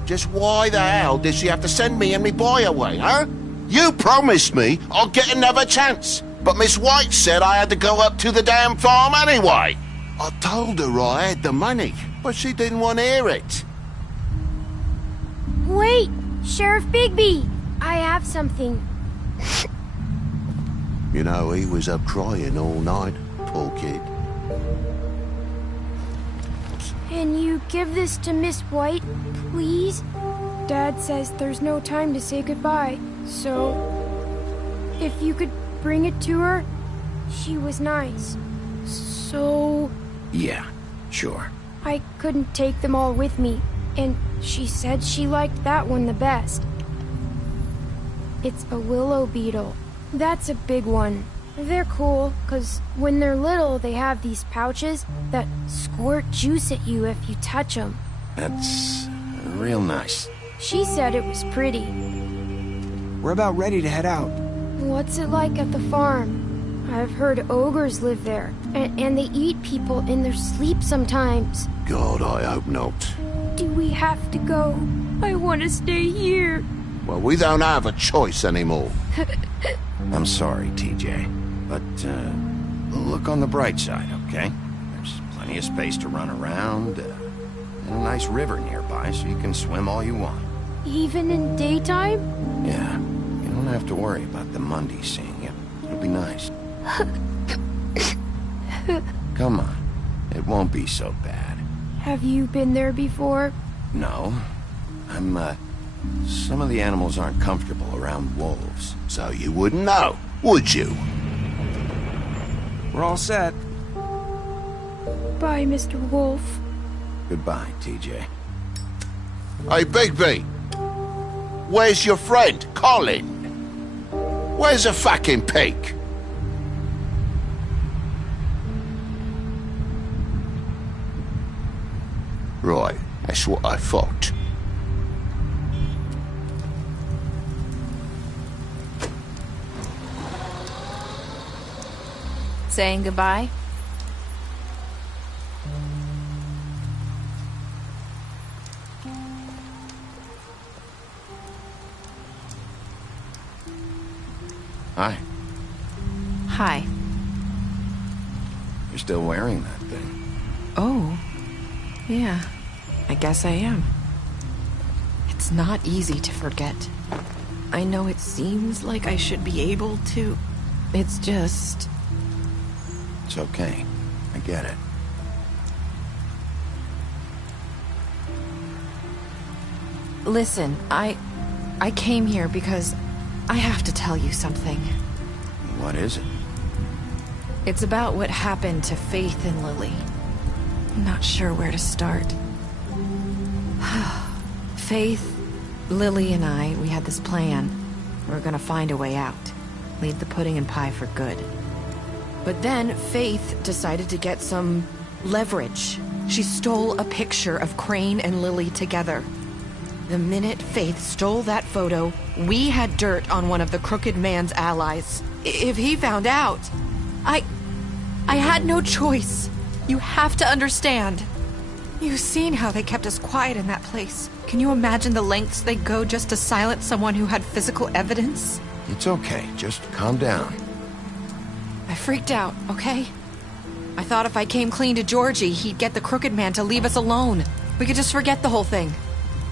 Just why the hell did she have to send me and me boy away, huh? You promised me I'll get another chance, but Miss White said I had to go up to the damn farm anyway. I told her I had the money, but she didn't want to hear it. Wait! Sheriff Bigby! I have something. You know, he was up crying all night, poor kid. Can you give this to Miss White, please? Dad says there's no time to say goodbye, so... if you could bring it to her, she was nice. So... Yeah, sure. I couldn't take them all with me, and she said she liked that one the best. It's a willow beetle. That's a big one. They're cool, because when they're little, they have these pouches that squirt juice at you if you touch them. That's real nice. She said it was pretty. We're about ready to head out. What's it like at the farm? I've heard ogres live there, and they eat people in their sleep sometimes. God, I hope not. Do we have to go? I want to stay here. Well, we don't have a choice anymore. I'm sorry, TJ. But, look on the bright side, okay? There's plenty of space to run around, and a nice river nearby, so you can swim all you want. Even in daytime? Yeah. You don't have to worry about the Mundies seeing you. It'll be nice. Come on. It won't be so bad. Have you been there before? No. Some of the animals aren't comfortable around wolves. So you wouldn't know, would you? We're all set. Bye, Mr. Wolf. Goodbye, TJ. Hey, Bigby! Where's your friend, Colin? Where's the fucking pig? Right, that's what I thought. Saying goodbye? Hi. Hi. You're still wearing that thing. Oh. Yeah. I guess I am. It's not easy to forget. I know it seems like I should be able to. It's just... It's okay. I get it. Listen, I came here because I have to tell you something. What is it? It's about what happened to Faith and Lily. I'm not sure where to start. Faith, Lily, and I, we had this plan. We were gonna find a way out. Leave the pudding and pie for good. But then Faith decided to get some leverage. She stole a picture of Crane and Lily together. The minute Faith stole that photo, we had dirt on one of the Crooked Man's allies. If he found out, I had no choice. You have to understand. You've seen how they kept us quiet in that place. Can you imagine the lengths they'd go just to silence someone who had physical evidence? It's okay. Just calm down. I freaked out, okay? I thought if I came clean to Georgie, he'd get the Crooked Man to leave us alone. We could just forget the whole thing.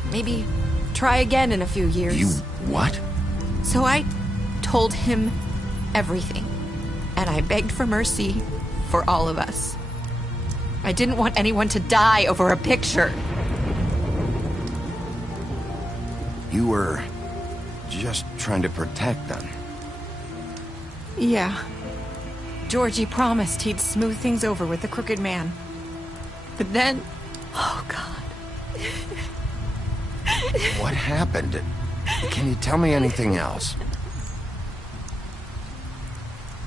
Maybe try again in a few years. You what? So I told him everything. And I begged for mercy for all of us. I didn't want anyone to die over a picture. You were just trying to protect them. Yeah. Georgie promised he'd smooth things over with the Crooked Man. But then... Oh, God. What happened? Can you tell me anything else?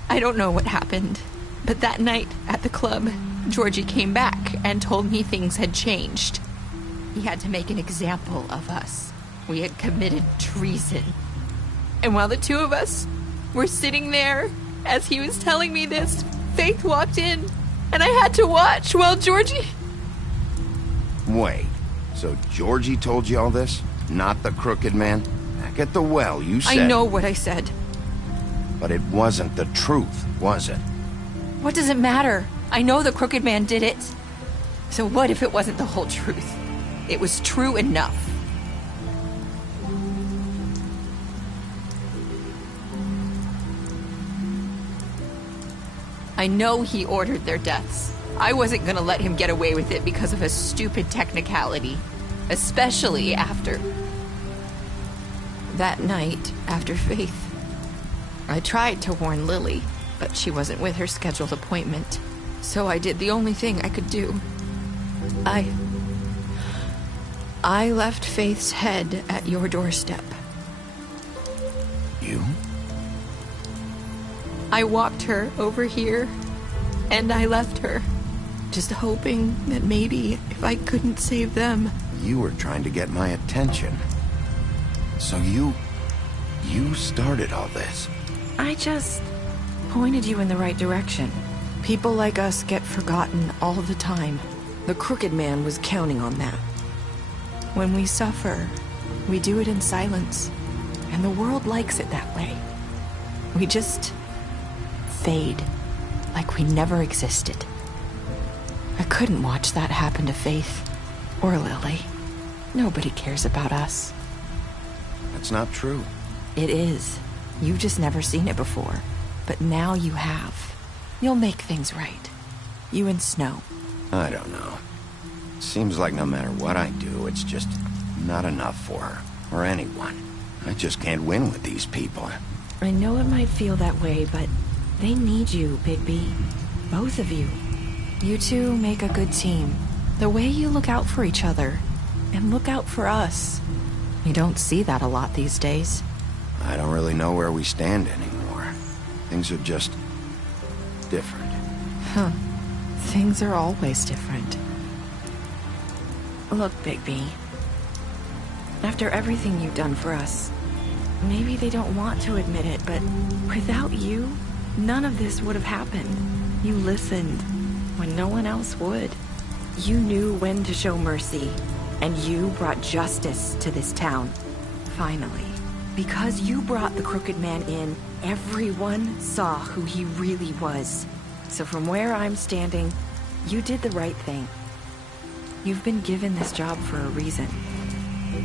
I don't know what happened. But that night at the club, Georgie came back and told me things had changed. He had to make an example of us. We had committed treason. And while the two of us were sitting there, as he was telling me this, Faith walked in, and I had to watch while Georgie... Wait, so Georgie told you all this? Not the Crooked Man? Back at the well, you said... I know what I said. But it wasn't the truth, was it? What does it matter? I know the Crooked Man did it. So what if it wasn't the whole truth? It was true enough. I know he ordered their deaths. I wasn't gonna let him get away with it because of a stupid technicality. Especially after... that night, after Faith. I tried to warn Lily, but she wasn't with her scheduled appointment. So I did the only thing I could do. I left Faith's head at your doorstep. You? I walked her over here, and I left her. Just hoping that maybe if I couldn't save them... You were trying to get my attention. So you started all this. I just pointed you in the right direction. People like us get forgotten all the time. The Crooked Man was counting on that. When we suffer, we do it in silence. And the world likes it that way. We just fade, like we never existed. I couldn't watch that happen to Faith or Lily. Nobody cares about us. That's not true. It is. You've just never seen it before. But now you have. You'll make things right. You and Snow. I don't know. Seems like no matter what I do, it's just not enough for her, or anyone. I just can't win with these people. I know it might feel that way, but they need you, Bigby. Both of you. You two make a good team. The way you look out for each other, and look out for us. You don't see that a lot these days. I don't really know where we stand anymore. Things are just... different. Huh. Things are always different. Look, Bigby. After everything you've done for us, maybe they don't want to admit it, but without you, none of this would have happened. You listened when no one else would. You knew when to show mercy, and you brought justice to this town. Finally. Because you brought the Crooked Man in, everyone saw who he really was. So from where I'm standing, you did the right thing. You've been given this job for a reason.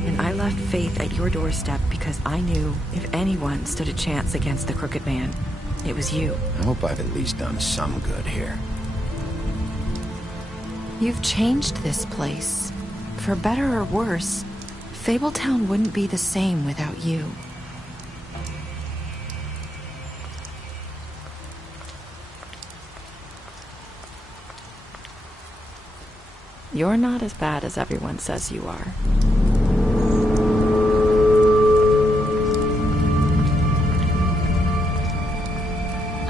And I left Faith at your doorstep because I knew if anyone stood a chance against the Crooked Man, it was you. I hope I've at least done some good here. You've changed this place. For better or worse, Fabletown wouldn't be the same without you. You're not as bad as everyone says you are.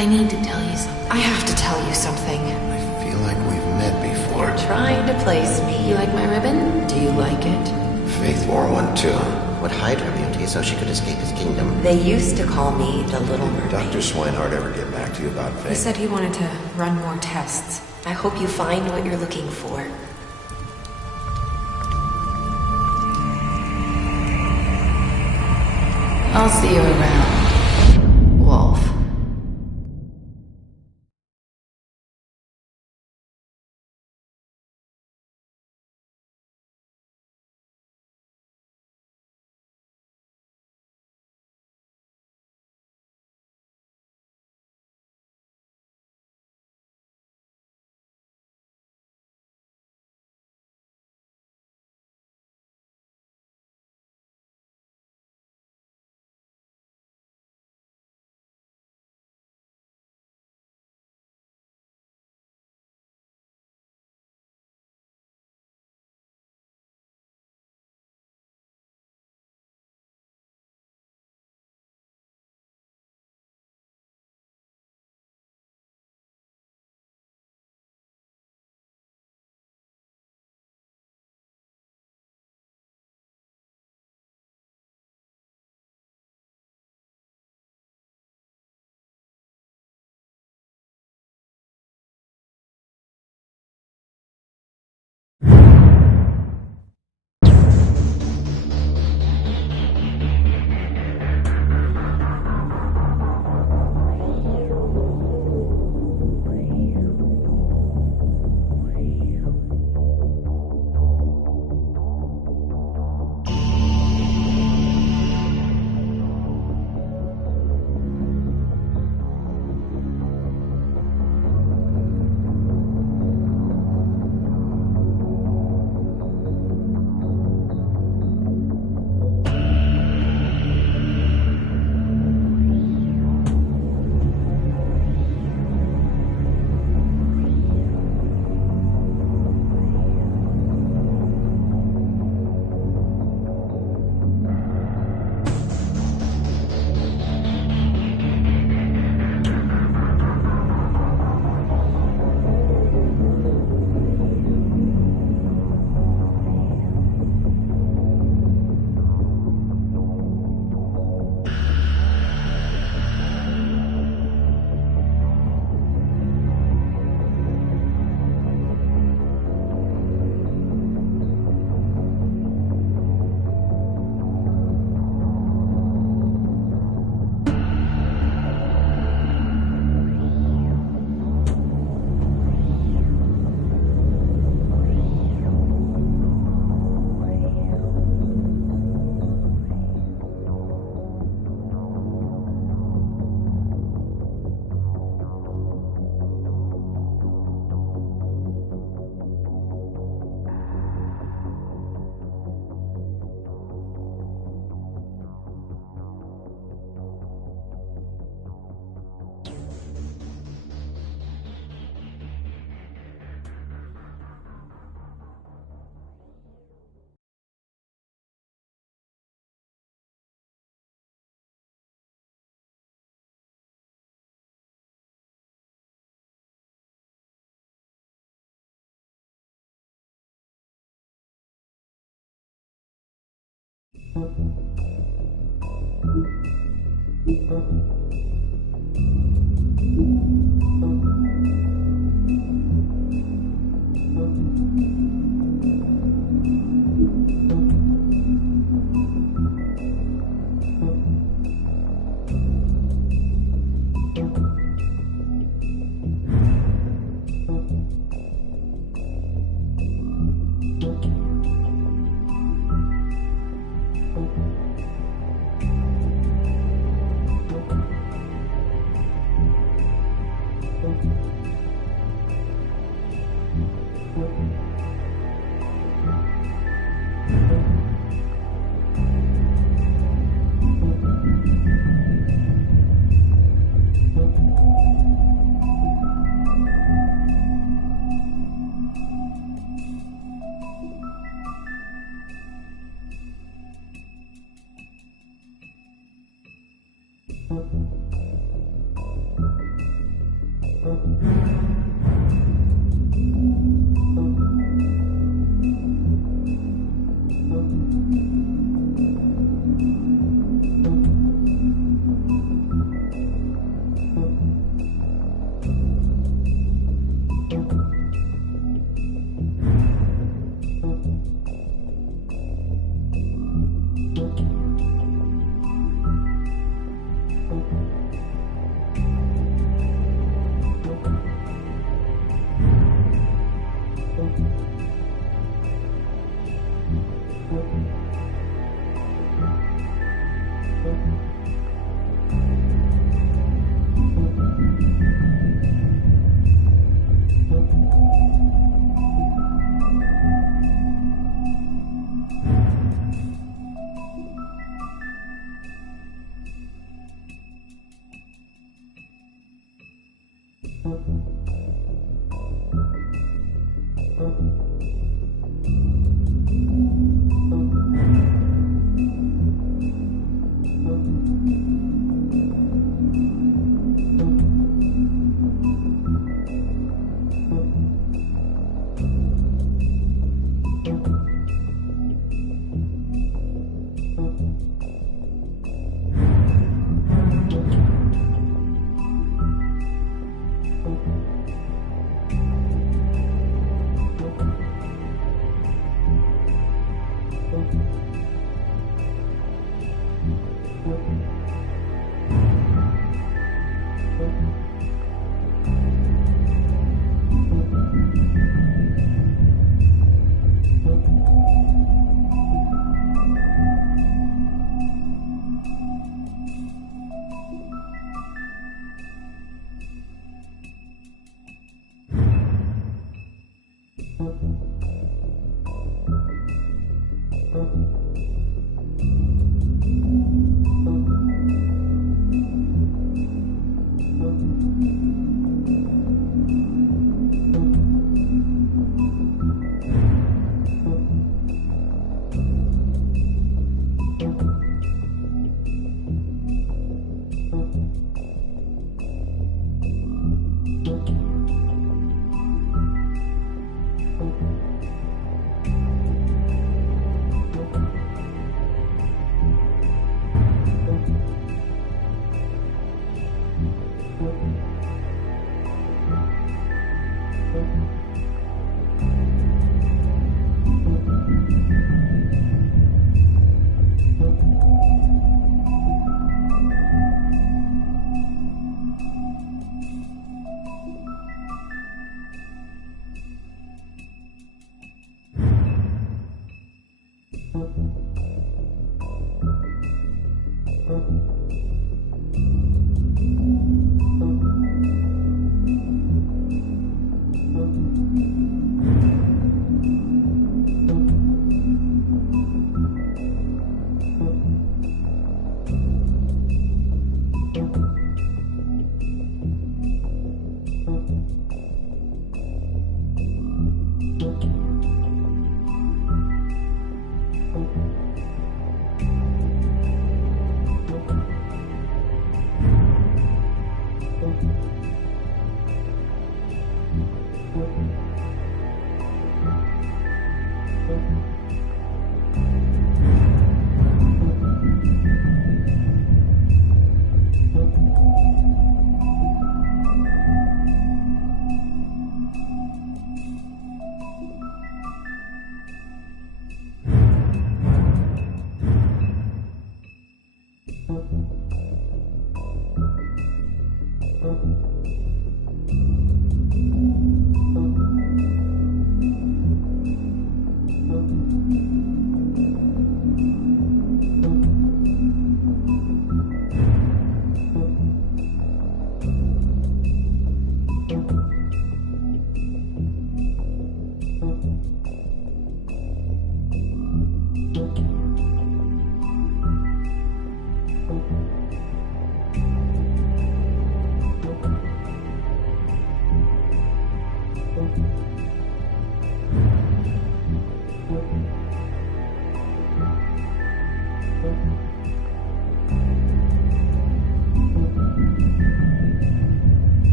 I need to tell you something. I have to tell you something. I feel like we've met before. You're trying to place me. You like my ribbon? Do you like it? Faith wore one too. Would hide her beauty so she could escape his kingdom. They used to call me the Little Mermaid. Dr. Swinehart ever get back to you about Faith? He said he wanted to run more tests. I hope you find what you're looking for. I'll see you around, Wolf.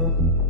Thank you.